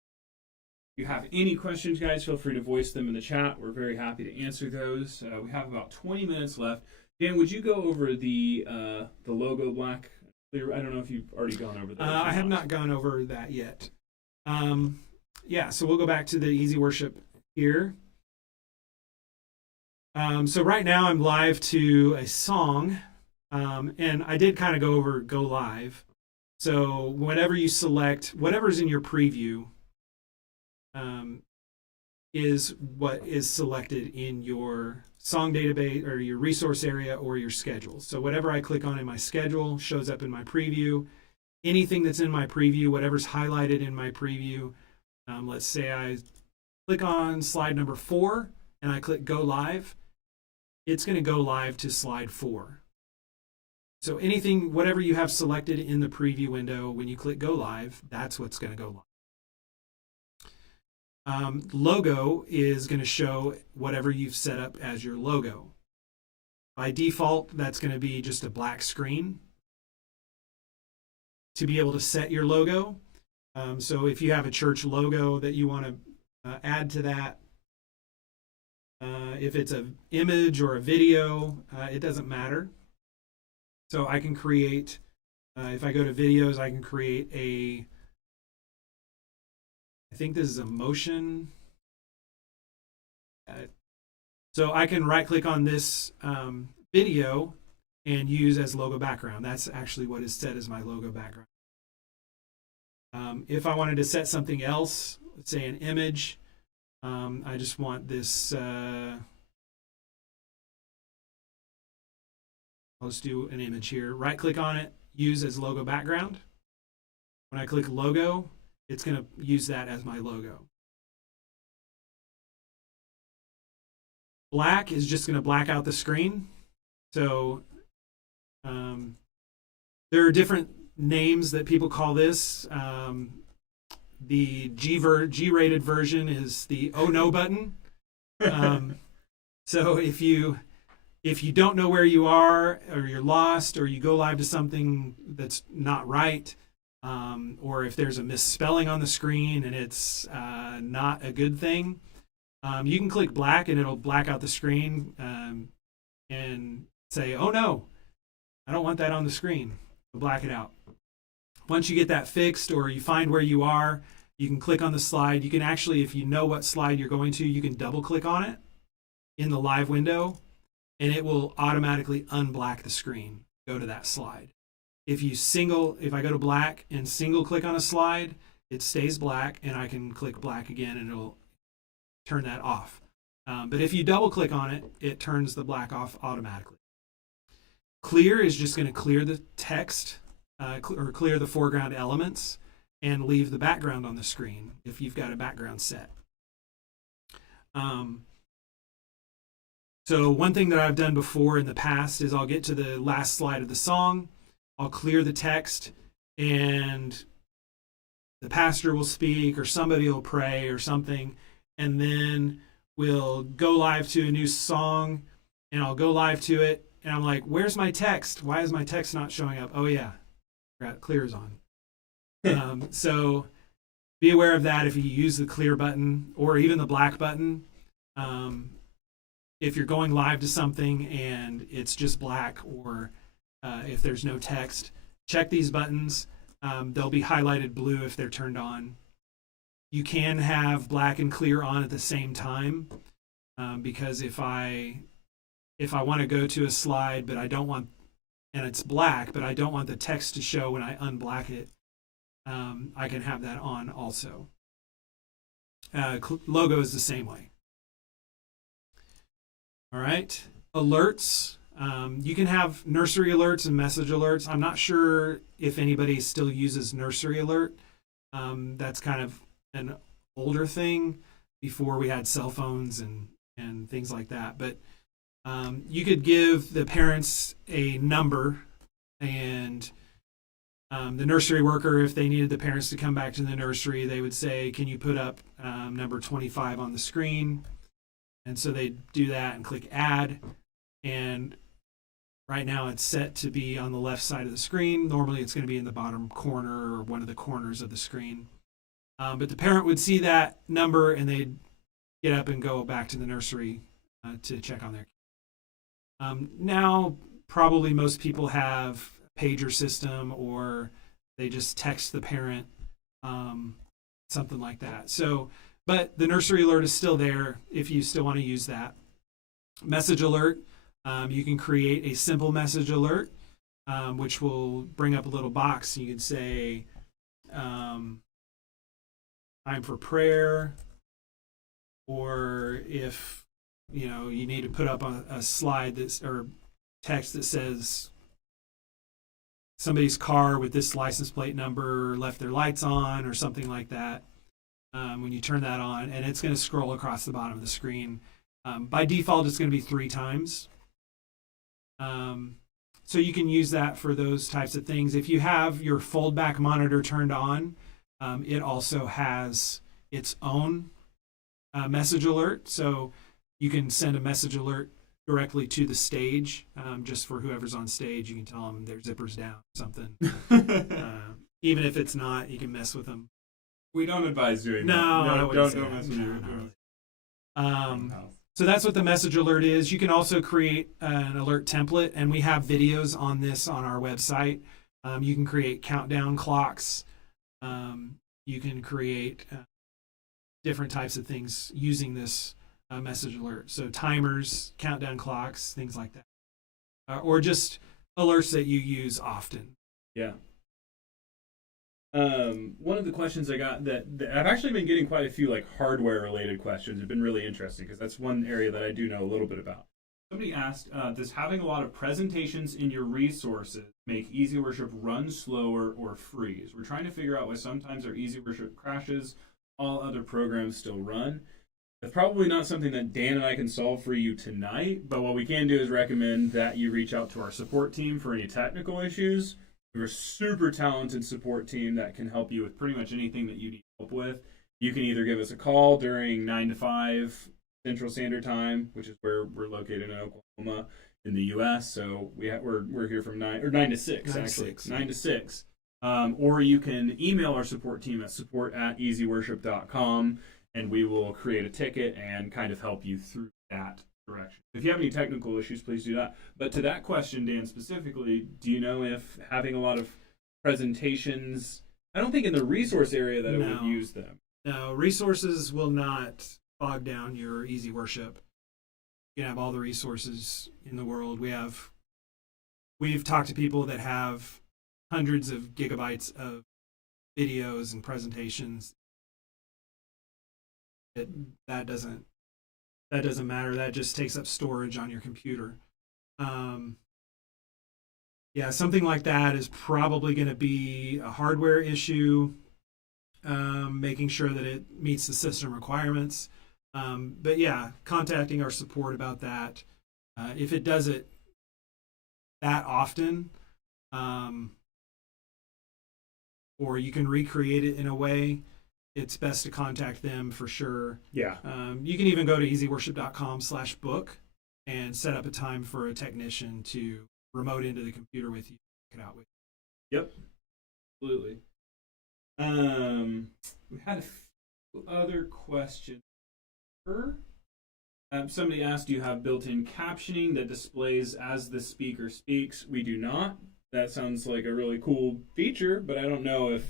If you have any questions, guys, feel free to voice them in the chat. We're very happy to answer those. We have about 20 minutes left. Dan, would you go over the logo black? I don't know if you've already gone over that. I have not gone over that yet. So we'll go back to the EasyWorship here. So right now I'm live to a song, and I did kind of go over go live. So whenever you select whatever's in your preview, is what is selected in your song database or your resource area or your schedule. So whatever I click on in my schedule shows up in my preview. Anything that's in my preview, whatever's highlighted in my preview, let's say I click on slide number 4 and I click go live, it's going to go live to slide 4. So anything, whatever you have selected in the preview window, when you click go live, that's what's going to go live. Logo is going to show whatever you've set up as your logo. By default, that's going to be just a black screen. To be able to set your logo, so if you have a church logo that you want to add to that, if it's an image or a video, it doesn't matter. So I can create, if I go to videos, I can create I think this is a motion. So I can right click on this video and use as logo background. That's actually what is set as my logo background. If I wanted to set something else, let's say an image, I just want this, I'll just do an image here. Right click on it, use as logo background. When I click logo, it's going to use that as my logo. Black is just going to black out the screen. So there are different names that people call this. The G-rated version is the oh no button. So if you don't know where you are, or you're lost, or you go live to something that's not right, or if there's a misspelling on the screen and it's not a good thing, you can click black and it'll black out the screen and say, oh no, I don't want that on the screen. It'll black it out. Once you get that fixed or you find where you are, you can click on the slide. You can actually, if you know what slide you're going to, you can double click on it in the live window and it will automatically unblack the screen. Go to that slide. If I go to black and single click on a slide, it stays black and I can click black again and it'll turn that off. But if you double click on it, it turns the black off automatically. Clear is just going to clear the text or clear the foreground elements and leave the background on the screen if you've got a background set. So one thing that I've done before in the past is I'll get to the last slide of the song, I'll clear the text, and the pastor will speak or somebody will pray or something, and then we'll go live to a new song, and I'll go live to it, and I'm like, where's my text? Why is my text not showing up? Oh yeah, clear is on. So be aware of that if you use the clear button or even the black button. If you're going live to something and it's just black, or if there's no text, check these buttons. They'll be highlighted blue if they're turned on. You can have black and clear on at the same time, because if I want to go to a slide but I don't want, and it's black but I don't want the text to show when I unblack it, I can have that on also. Logo is the same way. All right, alerts. You can have nursery alerts and message alerts. I'm not sure if anybody still uses nursery alert. That's kind of an older thing before we had cell phones and things like that. But you could give the parents a number, and the nursery worker, if they needed the parents to come back to the nursery, they would say, can you put up number 25 on the screen? And so they do that and click add. And right now it's set to be on the left side of the screen. Normally it's going to be in the bottom corner or one of the corners of the screen. But the parent would see that number and they'd get up and go back to the nursery to check on their kid. Now, probably most people have a pager system, or they just text the parent, something like that. So, but the nursery alert is still there if you still want to use that. Message alert, you can create a simple message alert, which will bring up a little box. You can say, time for prayer, or if you need to put up a slide that's, or text that says somebody's car with this license plate number left their lights on or something like that. When you turn that on, and it's going to scroll across the bottom of the screen. By default, it's going to be 3 times. So you can use that for those types of things. If you have your fold back monitor turned on, it also has its own message alert. So you can send a message alert directly to the stage, just for whoever's on stage. You can tell them their zipper's down or something. Even if it's not, you can mess with them. We don't advise doing that. No, don't mess with your So that's what the message alert is. You can also create an alert template, and we have videos on this on our website. You can create countdown clocks. You can create different types of things using this message alert. So timers, countdown clocks, things like that. Or just alerts that you use often. Yeah. One of the questions I got that I've actually been getting quite a few like hardware related questions. Have been really interesting because that's one area that I do know a little bit about. Somebody asked, does having a lot of presentations in your resources make EasyWorship run slower or freeze? We're trying to figure out why sometimes our EasyWorship crashes, all other programs still run. That's probably not something that Dan and I can solve for you tonight, but what we can do is recommend that you reach out to our support team for any technical issues. We're a super talented support team that can help you with pretty much anything that you need help with. You can either give us a call during 9 to 5 Central Standard Time, which is where we're located in Oklahoma in the U.S. So we're here from 9 to 6 actually. 9 to 6. Or you can email our support team at support@easyworship.com, and we will create a ticket and kind of help you through that direction. If you have any technical issues, please do that. But to that question, Dan, specifically, do you know if having a lot of presentations, I don't think in the resource area that it would use them. No, resources will not bog down your EasyWorship. You can have all the resources in the world. We've talked to people that have hundreds of gigabytes of videos and presentations. That doesn't matter. That just takes up storage on your computer. Yeah, something like that is probably going to be a hardware issue, making sure that it meets the system requirements. But yeah, contacting our support about that. If it does it that often, or you can recreate it in a way, it's best to contact them for sure. Yeah. You can even go to easyworship.com/book and set up a time for a technician to remote into the computer with you, check it out with you. Yep. Absolutely. We had a few other questions. Somebody asked, do you have built-in captioning that displays as the speaker speaks? We do not. That sounds like a really cool feature, but I don't know if,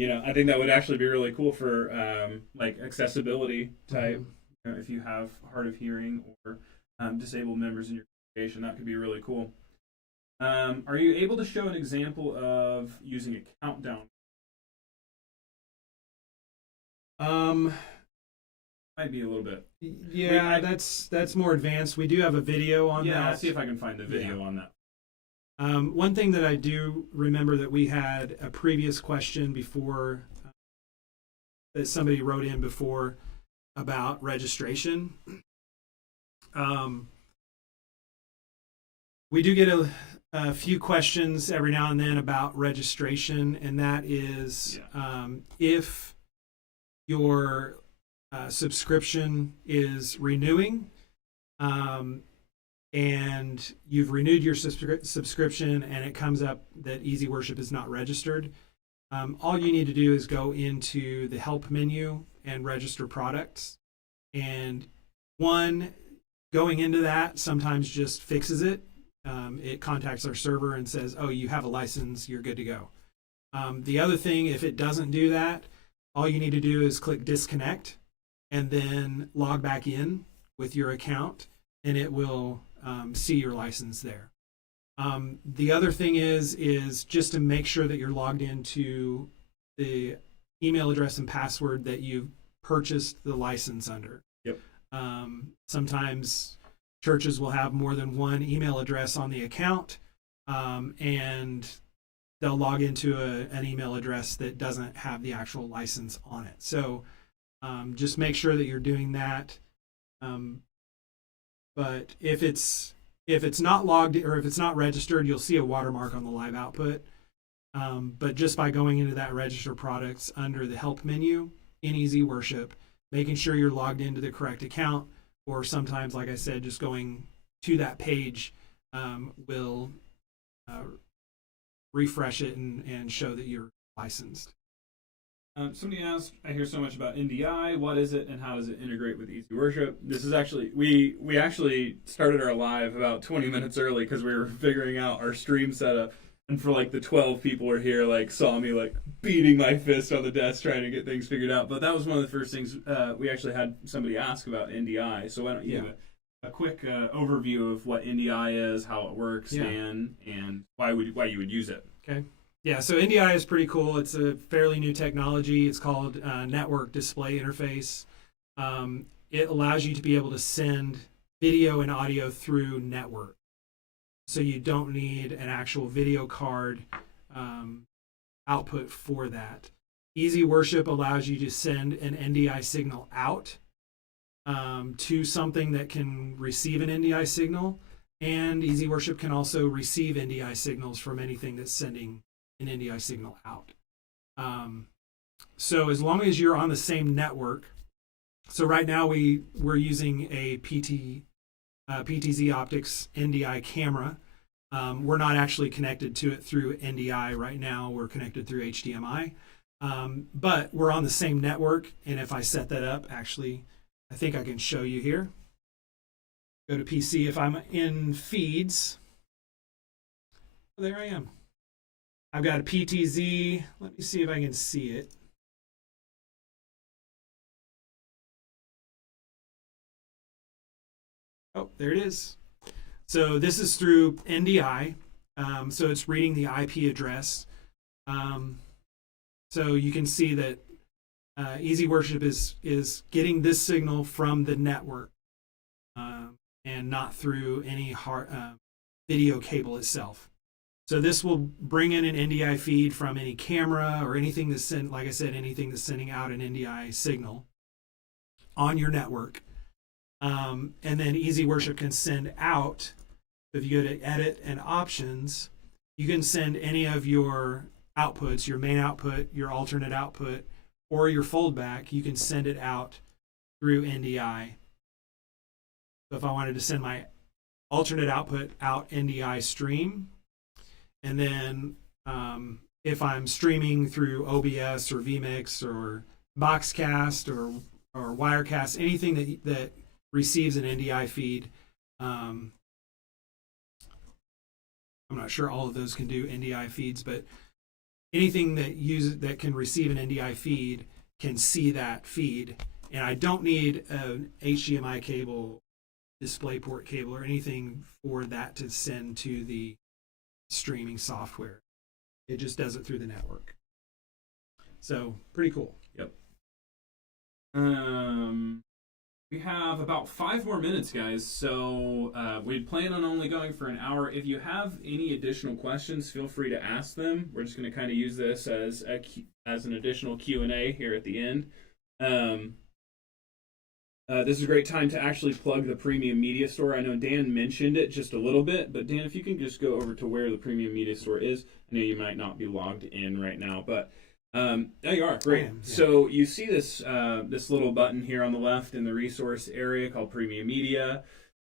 I think that would actually be really cool for like accessibility type. If you have hard of hearing or disabled members in your congregation, that could be really cool. Are you able to show an example of using a countdown? Might be a little bit. Yeah, that's more advanced. We do have a video on that. Yeah, I'll see if I can find the video on that. One thing that I do remember that we had a previous question before that somebody wrote in before about registration. We do get a few questions every now and then about registration, and that is if your subscription is renewing, and you've renewed your subscription and it comes up that EasyWorship is not registered, all you need to do is go into the help menu and register products. And going into that sometimes just fixes it. It contacts our server and says, oh, you have a license, you're good to go. The other thing, if it doesn't do that, all you need to do is click disconnect and then log back in with your account, and it will see your license there. The other thing is just to make sure that you're logged into the email address and password that you've purchased the license under. Yep. Sometimes churches will have more than one email address on the account, and they'll log into an email address that doesn't have the actual license on it. So just make sure that you're doing that. But if it's not logged or if it's not registered, you'll see a watermark on the live output. But just by going into that register products under the help menu in EasyWorship, making sure you're logged into the correct account, or sometimes, like I said, just going to that page will refresh it and show that you're licensed. Somebody asked, I hear so much about NDI. What is it and how does it integrate with EasyWorship? This is actually, we actually started our live about 20 minutes early because we were figuring out our stream setup. And for like the 12 people who are here, like saw me like beating my fist on the desk trying to get things figured out. But that was one of the first things we actually had somebody ask about NDI. So why don't you give a quick overview of what NDI is, how it works, and why you would use it. Okay. Yeah, so NDI is pretty cool. It's a fairly new technology. It's called Network Display Interface. It allows you to be able to send video and audio through network. So you don't need an actual video card output for that. EasyWorship allows you to send an NDI signal out to something that can receive an NDI signal, and EasyWorship can also receive NDI signals from anything that's sending an NDI signal out. So as long as you're on the same network, so right now we're using a PTZ Optics NDI camera. We're not actually connected to it through NDI right now. We're connected through HDMI, but we're on the same network. And if I set that up, actually, I think I can show you here. Go to PC. If I'm in feeds, there I am. I've got a PTZ. Let me see if I can see it. Oh, there it is. So this is through NDI. So it's reading the IP address. So you can see that EasyWorship is getting this signal from the network and not through any video cable itself. So this will bring in an NDI feed from any camera or anything that's like I said, anything that's sending out an NDI signal on your network. And then EasyWorship can send out. If you go to Edit and Options, you can send any of your outputs, your main output, your alternate output, or your foldback. You can send it out through NDI. So if I wanted to send my alternate output out NDI stream, and then if I'm streaming through OBS or vMix or Boxcast or Wirecast, anything that receives an NDI feed, I'm not sure all of those can do NDI feeds, but anything that can receive an NDI feed can see that feed. And I don't need an HDMI cable, DisplayPort cable, or anything for that to send to the streaming software. It just does it through the network. So pretty cool. Yep. We have about 5 more minutes, guys. So we plan on only going for an hour. If you have any additional questions, feel free to ask them. We're just going to kind of use this as an additional Q&A here at the end. This is a great time to actually plug the Premium Media Store. I know Dan mentioned it just a little bit, but Dan, if you can just go over to where the Premium Media Store is. I know you might not be logged in right now, but there you are. Great. Yeah. So you see this this little button here on the left in the resource area called Premium Media.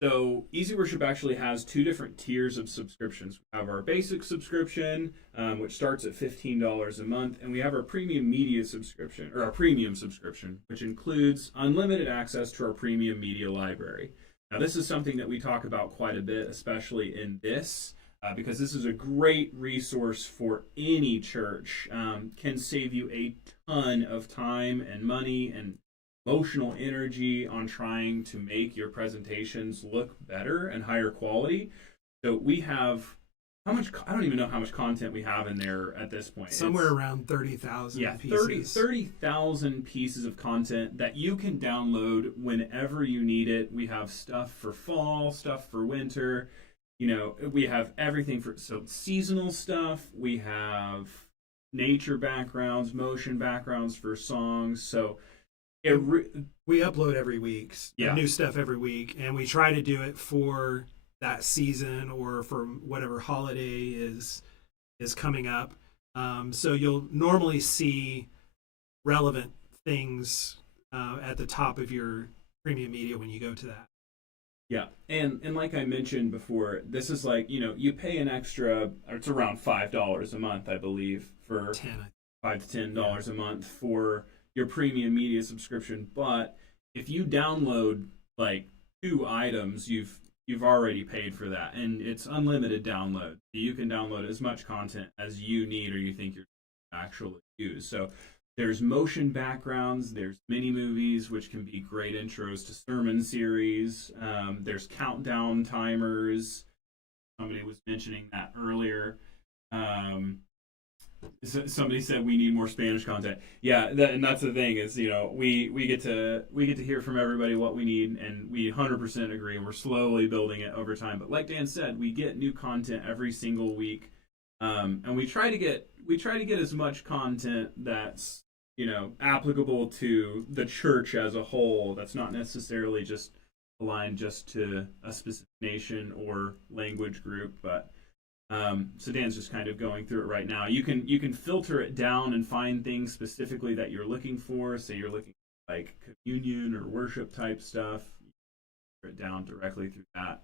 So EasyWorship actually has 2 different tiers of subscriptions. We have our basic subscription, which starts at $15 a month, and we have our Premium Media subscription, or our Premium subscription, which includes unlimited access to our Premium Media library. Now, this is something that we talk about quite a bit, especially in this, because this is a great resource for any church. Can save you a ton of time and money and emotional energy on trying to make your presentations look better and higher quality. So we have I don't even know how much content we have in there at this point. Somewhere around 30,000 pieces. 30,000 pieces of content that you can download whenever you need it. We have stuff for fall, stuff for winter. You know, we have everything for seasonal stuff. We have nature backgrounds, motion backgrounds for songs. So we upload every week, new stuff every week, and we try to do it for that season or for whatever holiday is coming up. So you'll normally see relevant things at the top of your premium media when you go to that. Yeah, and like I mentioned before, this is like, you pay an extra, it's around $5 a month, I believe, for $5 to $10 a month for your premium media subscription. But if you download like 2 items, you've already paid for that, and it's unlimited download. You can download as much content as you need or you think you're actually use. So there's motion backgrounds, there's mini movies, which can be great intros to sermon series. There's countdown timers. Somebody was mentioning that earlier. Somebody said we need more Spanish content. Yeah, and that's the thing is, we get to hear from everybody what we need, and we 100% agree, and we're slowly building it over time. But like Dan said, we get new content every single week, and we try to get as much content that's applicable to the church as a whole. That's not necessarily just aligned just to a specific nation or language group, but. So Dan's just kind of going through it right now. You can filter it down and find things specifically that you're looking for. Say you're looking for like communion or worship type stuff. You filter it down directly through that.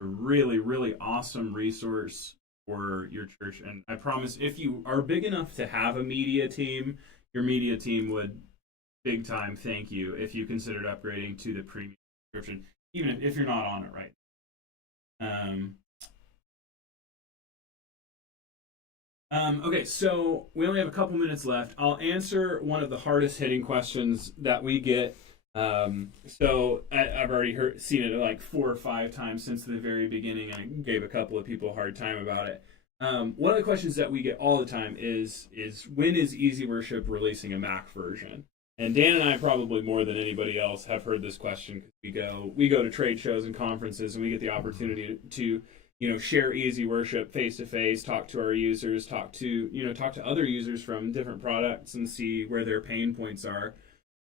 A really, really awesome resource for your church. And I promise, if you are big enough to have a media team, your media team would big time thank you if you considered upgrading to the premium subscription, even if you're not on it right now. Okay, so we only have a couple minutes left. I'll answer one of the hardest hitting questions that we get. So I've already seen it like 4 or 5 times since the very beginning. I gave a couple of people a hard time about it. One of the questions that we get all the time is when is EasyWorship releasing a Mac version? And Dan and I, probably more than anybody else, have heard this question because we go to trade shows and conferences, and we get the opportunity to share EasyWorship face to face, talk to our users, talk to other users from different products and see where their pain points are.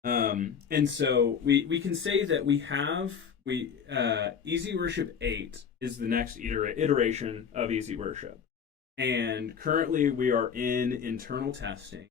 And so we can say that we have EasyWorship 8 is the next iteration of EasyWorship. And currently we are in internal testing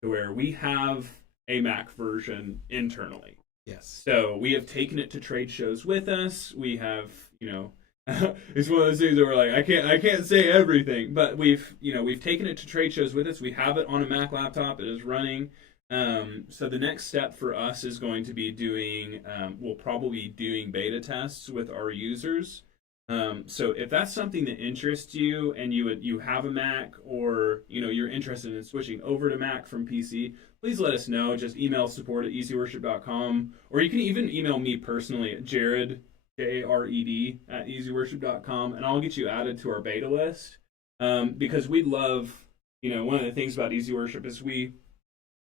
where we have a Mac version internally. Yes. So we have taken it to trade shows with us. We have, it's one of those things that we're like, I can't say everything, but we've taken it to trade shows with us. We have it on a Mac laptop. It is running. So the next step for us is going to be we'll probably be doing beta tests with our users. So if that's something that interests you and you have a Mac, or you're interested in switching over to Mac from PC, please let us know. Just email support@easyworship.com, or you can even email me personally at Jared, Jared @easyworship.com, and I'll get you added to our beta list. Because we love, one of the things about EasyWorship is we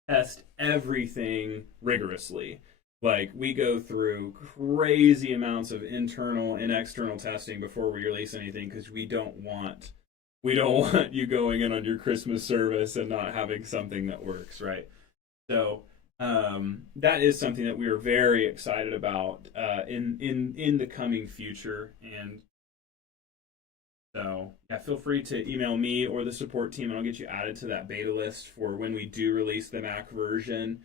test everything rigorously. Like, we go through crazy amounts of internal and external testing before we release anything, because we don't want you going in on your Christmas service and not having something that works, right? So that is something that we are very excited about in the coming future. And so yeah, feel free to email me or the support team, and I'll get you added to that beta list for when we do release the Mac version.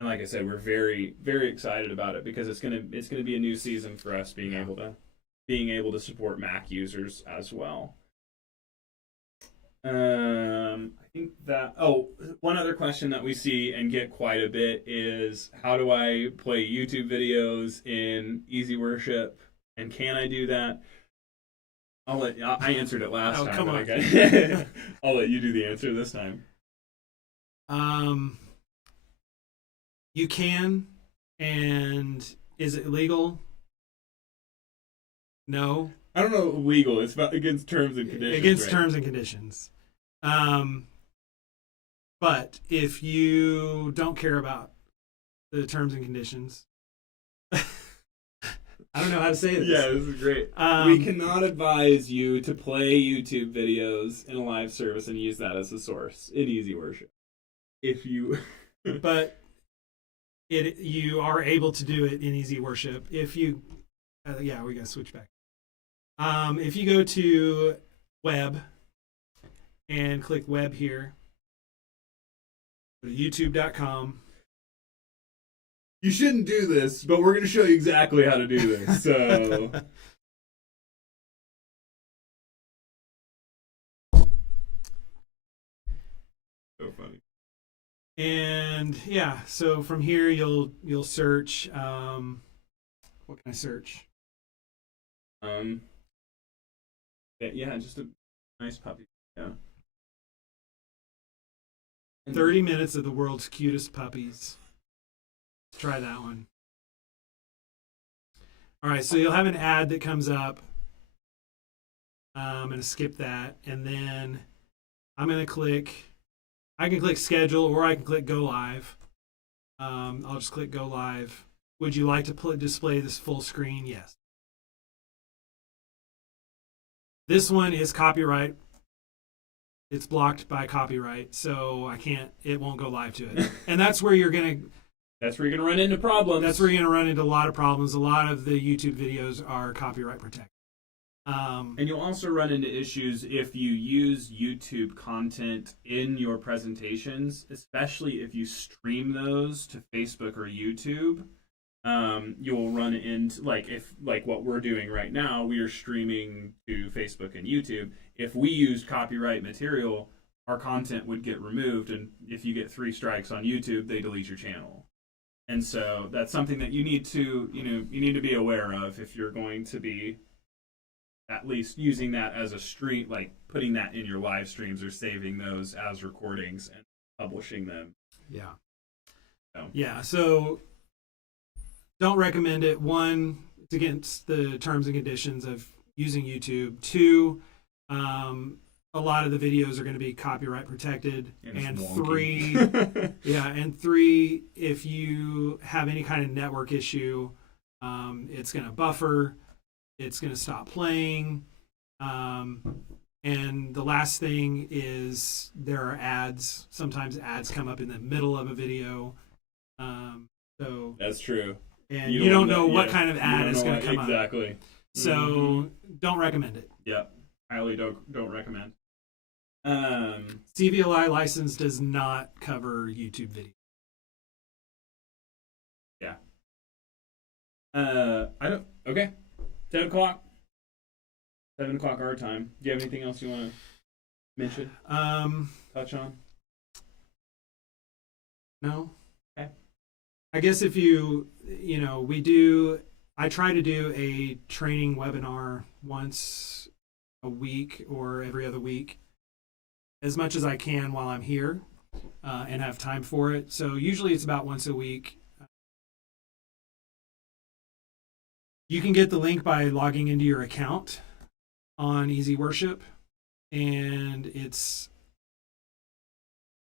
And like I said, we're very, very excited about it, because it's gonna be a new season for us being able to support Mac users as well. I think that one other question that we see and get quite a bit is, how do I play YouTube videos in EasyWorship, and can I do that? I answered it last time. Come on. I'll let you do the answer this time. You can, and is it legal? No. I don't know legal. It's against terms and conditions. Against terms and conditions. But if you don't care about the terms and conditions, I don't know how to say this. Yeah, this is great. We cannot advise you to play YouTube videos in a live service and use that as a source in EasyWorship. If you... But you are able to do it in EasyWorship. If you... we got to switch back. If you go to web and click web here, go to youtube.com. You shouldn't do this, but we're going to show you exactly how to do this. So, so funny. And yeah, so from here you'll search. What can I search? Yeah, just a nice puppy. Yeah. 30 minutes of the world's cutest puppies. Let's try that one. All right, so you'll have an ad that comes up. I'm going to skip that, and then I'm going to click. I can click schedule, or I can click go live. I'll just click go live. Would you like to display this full screen? Yes. This one is copyright. It's blocked by copyright, so it won't go live to it. And that's where you're going to run into problems. That's where you're going to run into a lot of problems. A lot of the YouTube videos are copyright protected. And you'll also run into issues if you use YouTube content in your presentations, especially if you stream those to Facebook or YouTube. You'll run into, like what we're doing right now, we are streaming to Facebook and YouTube. If we used copyright material, our content would get removed, and if you get 3 strikes on YouTube, they delete your channel. And so that's something that you need to be aware of if you're going to be at least using that as a stream, like putting that in your live streams or saving those as recordings and publishing them. Yeah. So don't recommend it. 1, it's against the terms and conditions of using YouTube. 2, a lot of the videos are going to be copyright protected. And 3, and 3, if you have any kind of network issue, it's going to buffer. It's going to stop playing. And the last thing is there are ads. Sometimes ads come up in the middle of a video. So that's true. and you don't know what kind of ad is going to come up. Exactly. So don't recommend it. Yep. Highly don't recommend. CVLI license does not cover YouTube video. Yeah. Okay. 7 o'clock. 7 o'clock our time. Do you have anything else you want to mention? Touch on? No. Okay. I guess if I try to do a training webinar once a week or every other week, as much as I can while I'm here and have time for it. So usually it's about once a week. You can get the link by logging into your account on EasyWorship, and it's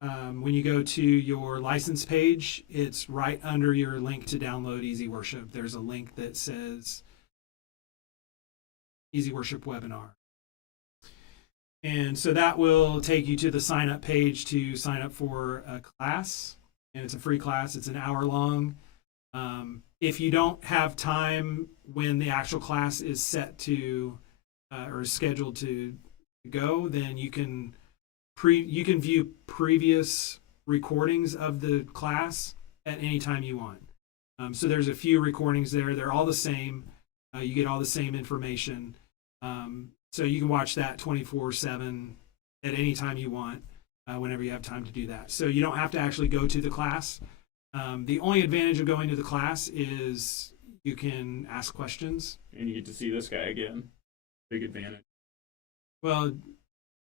when you go to your license page, it's right under your link to download EasyWorship. There's a link that says EasyWorship webinar. And so that will take you to the sign up page to sign up for a class. And it's a free class. It's an hour long. If you don't have time when the actual class is set to or is scheduled to go, then you can view previous recordings of the class at any time you want. So there's a few recordings there. They're all the same. You get all the same information. So you can watch that 24/7 at any time you want, whenever you have time to do that. So you don't have to actually go to the class. The only advantage of going to the class is you can ask questions. And you get to see this guy again. Big advantage. Well,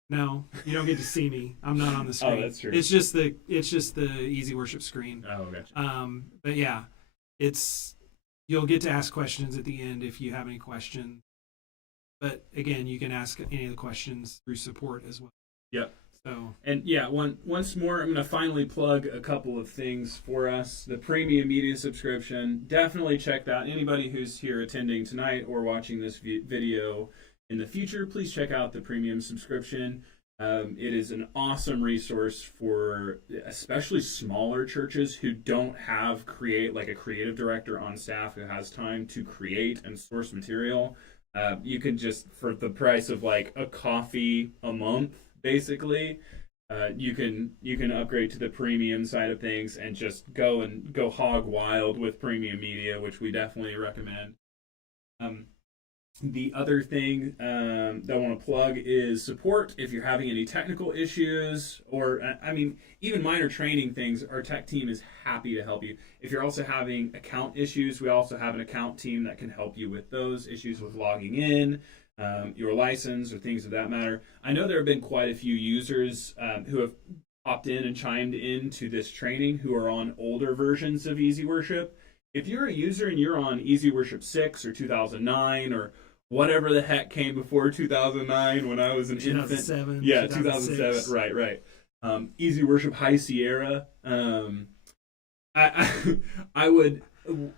no, you don't get to see me. I'm not on the screen. Oh, that's true. It's just the EasyWorship screen. Oh, gotcha. But yeah, you'll get to ask questions at the end if you have any questions. But again, you can ask any of the questions through support as well. Yep. So, and yeah, once more, I'm going to finally plug a couple of things for us. The premium media subscription, definitely check that. Anybody who's here attending tonight or watching this video in the future, please check out the premium subscription. It is an awesome resource for especially smaller churches who don't have a creative director on staff who has time to create and source material. You can just, for the price of like a coffee a month, basically, you can upgrade to the premium side of things and just go hog wild with premium media, which we definitely recommend. The other thing that I want to plug is support. If you're having any technical issues or, even minor training things, our tech team is happy to help you. If you're also having account issues, we also have an account team that can help you with those issues with logging in, your license, or things of that matter. I know there have been quite a few users who have popped in and chimed into this training who are on older versions of EasyWorship. If you're a user and you're on EasyWorship 6 or 2009 or whatever the heck came before 2009 when I was an 2007, infant. Yeah, 2007. Right. EasyWorship High Sierra. I would,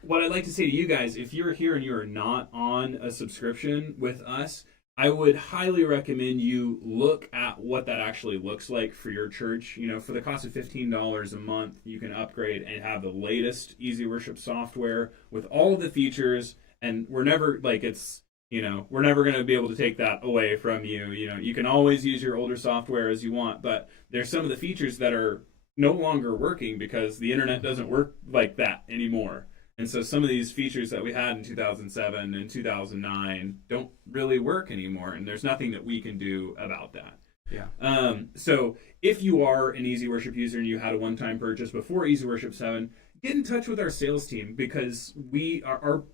what I'd like to say to you guys, if you're here and you are not on a subscription with us, I would highly recommend you look at what that actually looks like for your church. For the cost of $15 a month, you can upgrade and have the latest EasyWorship software with all of the features, and we're never we're never going to be able to take that away from you. You can always use your older software as you want, but there's some of the features that are no longer working because the internet doesn't work like that anymore. And so some of these features that we had in 2007 and 2009 don't really work anymore, and there's nothing that we can do about that. Yeah. So if you are an EasyWorship user and you had a one-time purchase before EasyWorship 7, get in touch with our sales team, because we are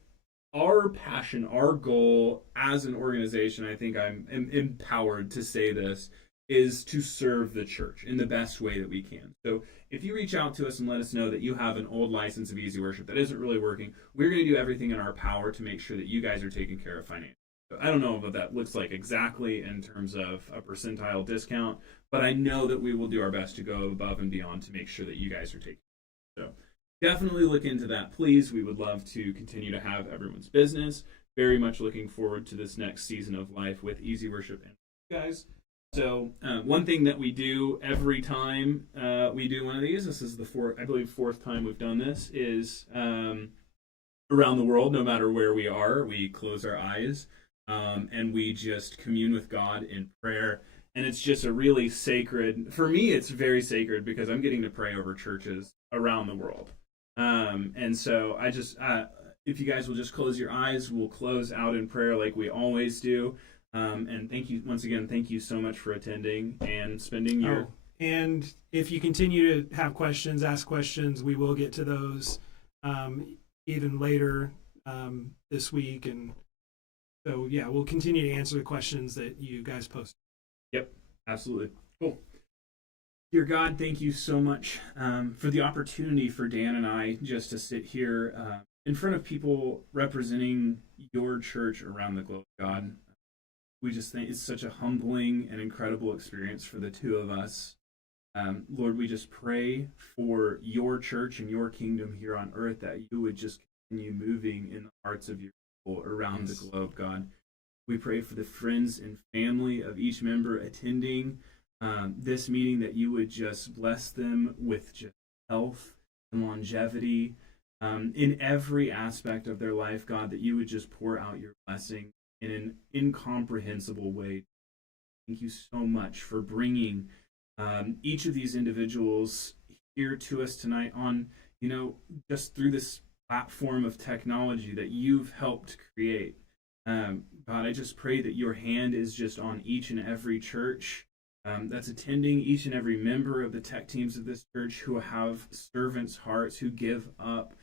our passion, our goal as an organization, I think I'm empowered to say this, is to serve the church in the best way that we can. So if you reach out to us and let us know that you have an old license of EasyWorship that isn't really working, we're going to do everything in our power to make sure that you guys are taken care of financially. So I don't know what that looks like exactly in terms of a percentile discount, but I know that we will do our best to go above and beyond to make sure that you guys are taken care of. So definitely look into that, please. We would love to continue to have everyone's business. Very much looking forward to this next season of life with EasyWorship and you guys. So one thing that we do every time we do one of these, this is the fourth time we've done this, is around the world, no matter where we are. We close our eyes and we just commune with God in prayer. And it's just a really sacred, for me, it's very sacred because I'm getting to pray over churches around the world. And so I just, if you guys will just close your eyes, we'll close out in prayer like we always do. And thank you, once again, thank you so much for attending and spending your... And if you continue to have questions, ask questions, we will get to those even later this week. And so, yeah, we'll continue to answer the questions that you guys post. Yep, absolutely. Cool. Dear God, thank you so much for the opportunity for Dan and I just to sit here in front of people representing your church around the globe, God. We just think it's such a humbling and incredible experience for the two of us. Lord, we just pray for your church and your kingdom here on earth, that you would just continue moving in the hearts of your people around the globe, God. We pray for the friends and family of each member attending this meeting, that you would just bless them with just health and longevity in every aspect of their life, God, that you would just pour out your blessing in an incomprehensible way. Thank you so much for bringing each of these individuals here to us tonight on, just through this platform of technology that you've helped create. God, I just pray that your hand is just on each and every church that's attending, each and every member of the tech teams of this church who have servants' hearts, who give up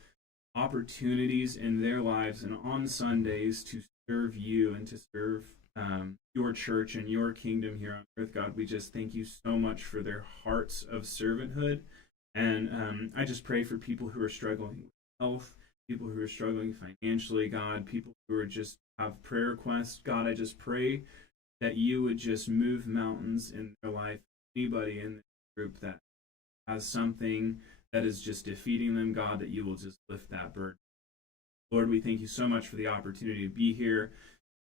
opportunities in their lives and on Sundays to serve you and to serve your church and your kingdom here on earth. God, we just thank you so much for their hearts of servanthood. And I just pray for people who are struggling with health, people who are struggling financially, God, people who are just have prayer requests. God, I just pray that you would just move mountains in their life. Anybody in the group that has something that is just defeating them, God, that you will just lift that burden. Lord, we thank you so much for the opportunity to be here,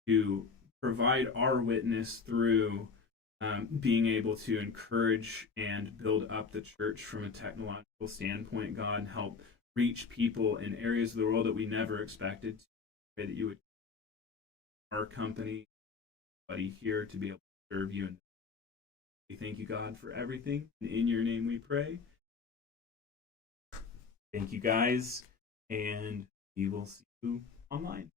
to provide our witness through being able to encourage and build up the church from a technological standpoint, God, and help reach people in areas of the world that we never expected. Pray that you would our company, everybody here, to be able to serve you. And we thank you, God, for everything. And in your name we pray. Thank you, guys, and we will see you online.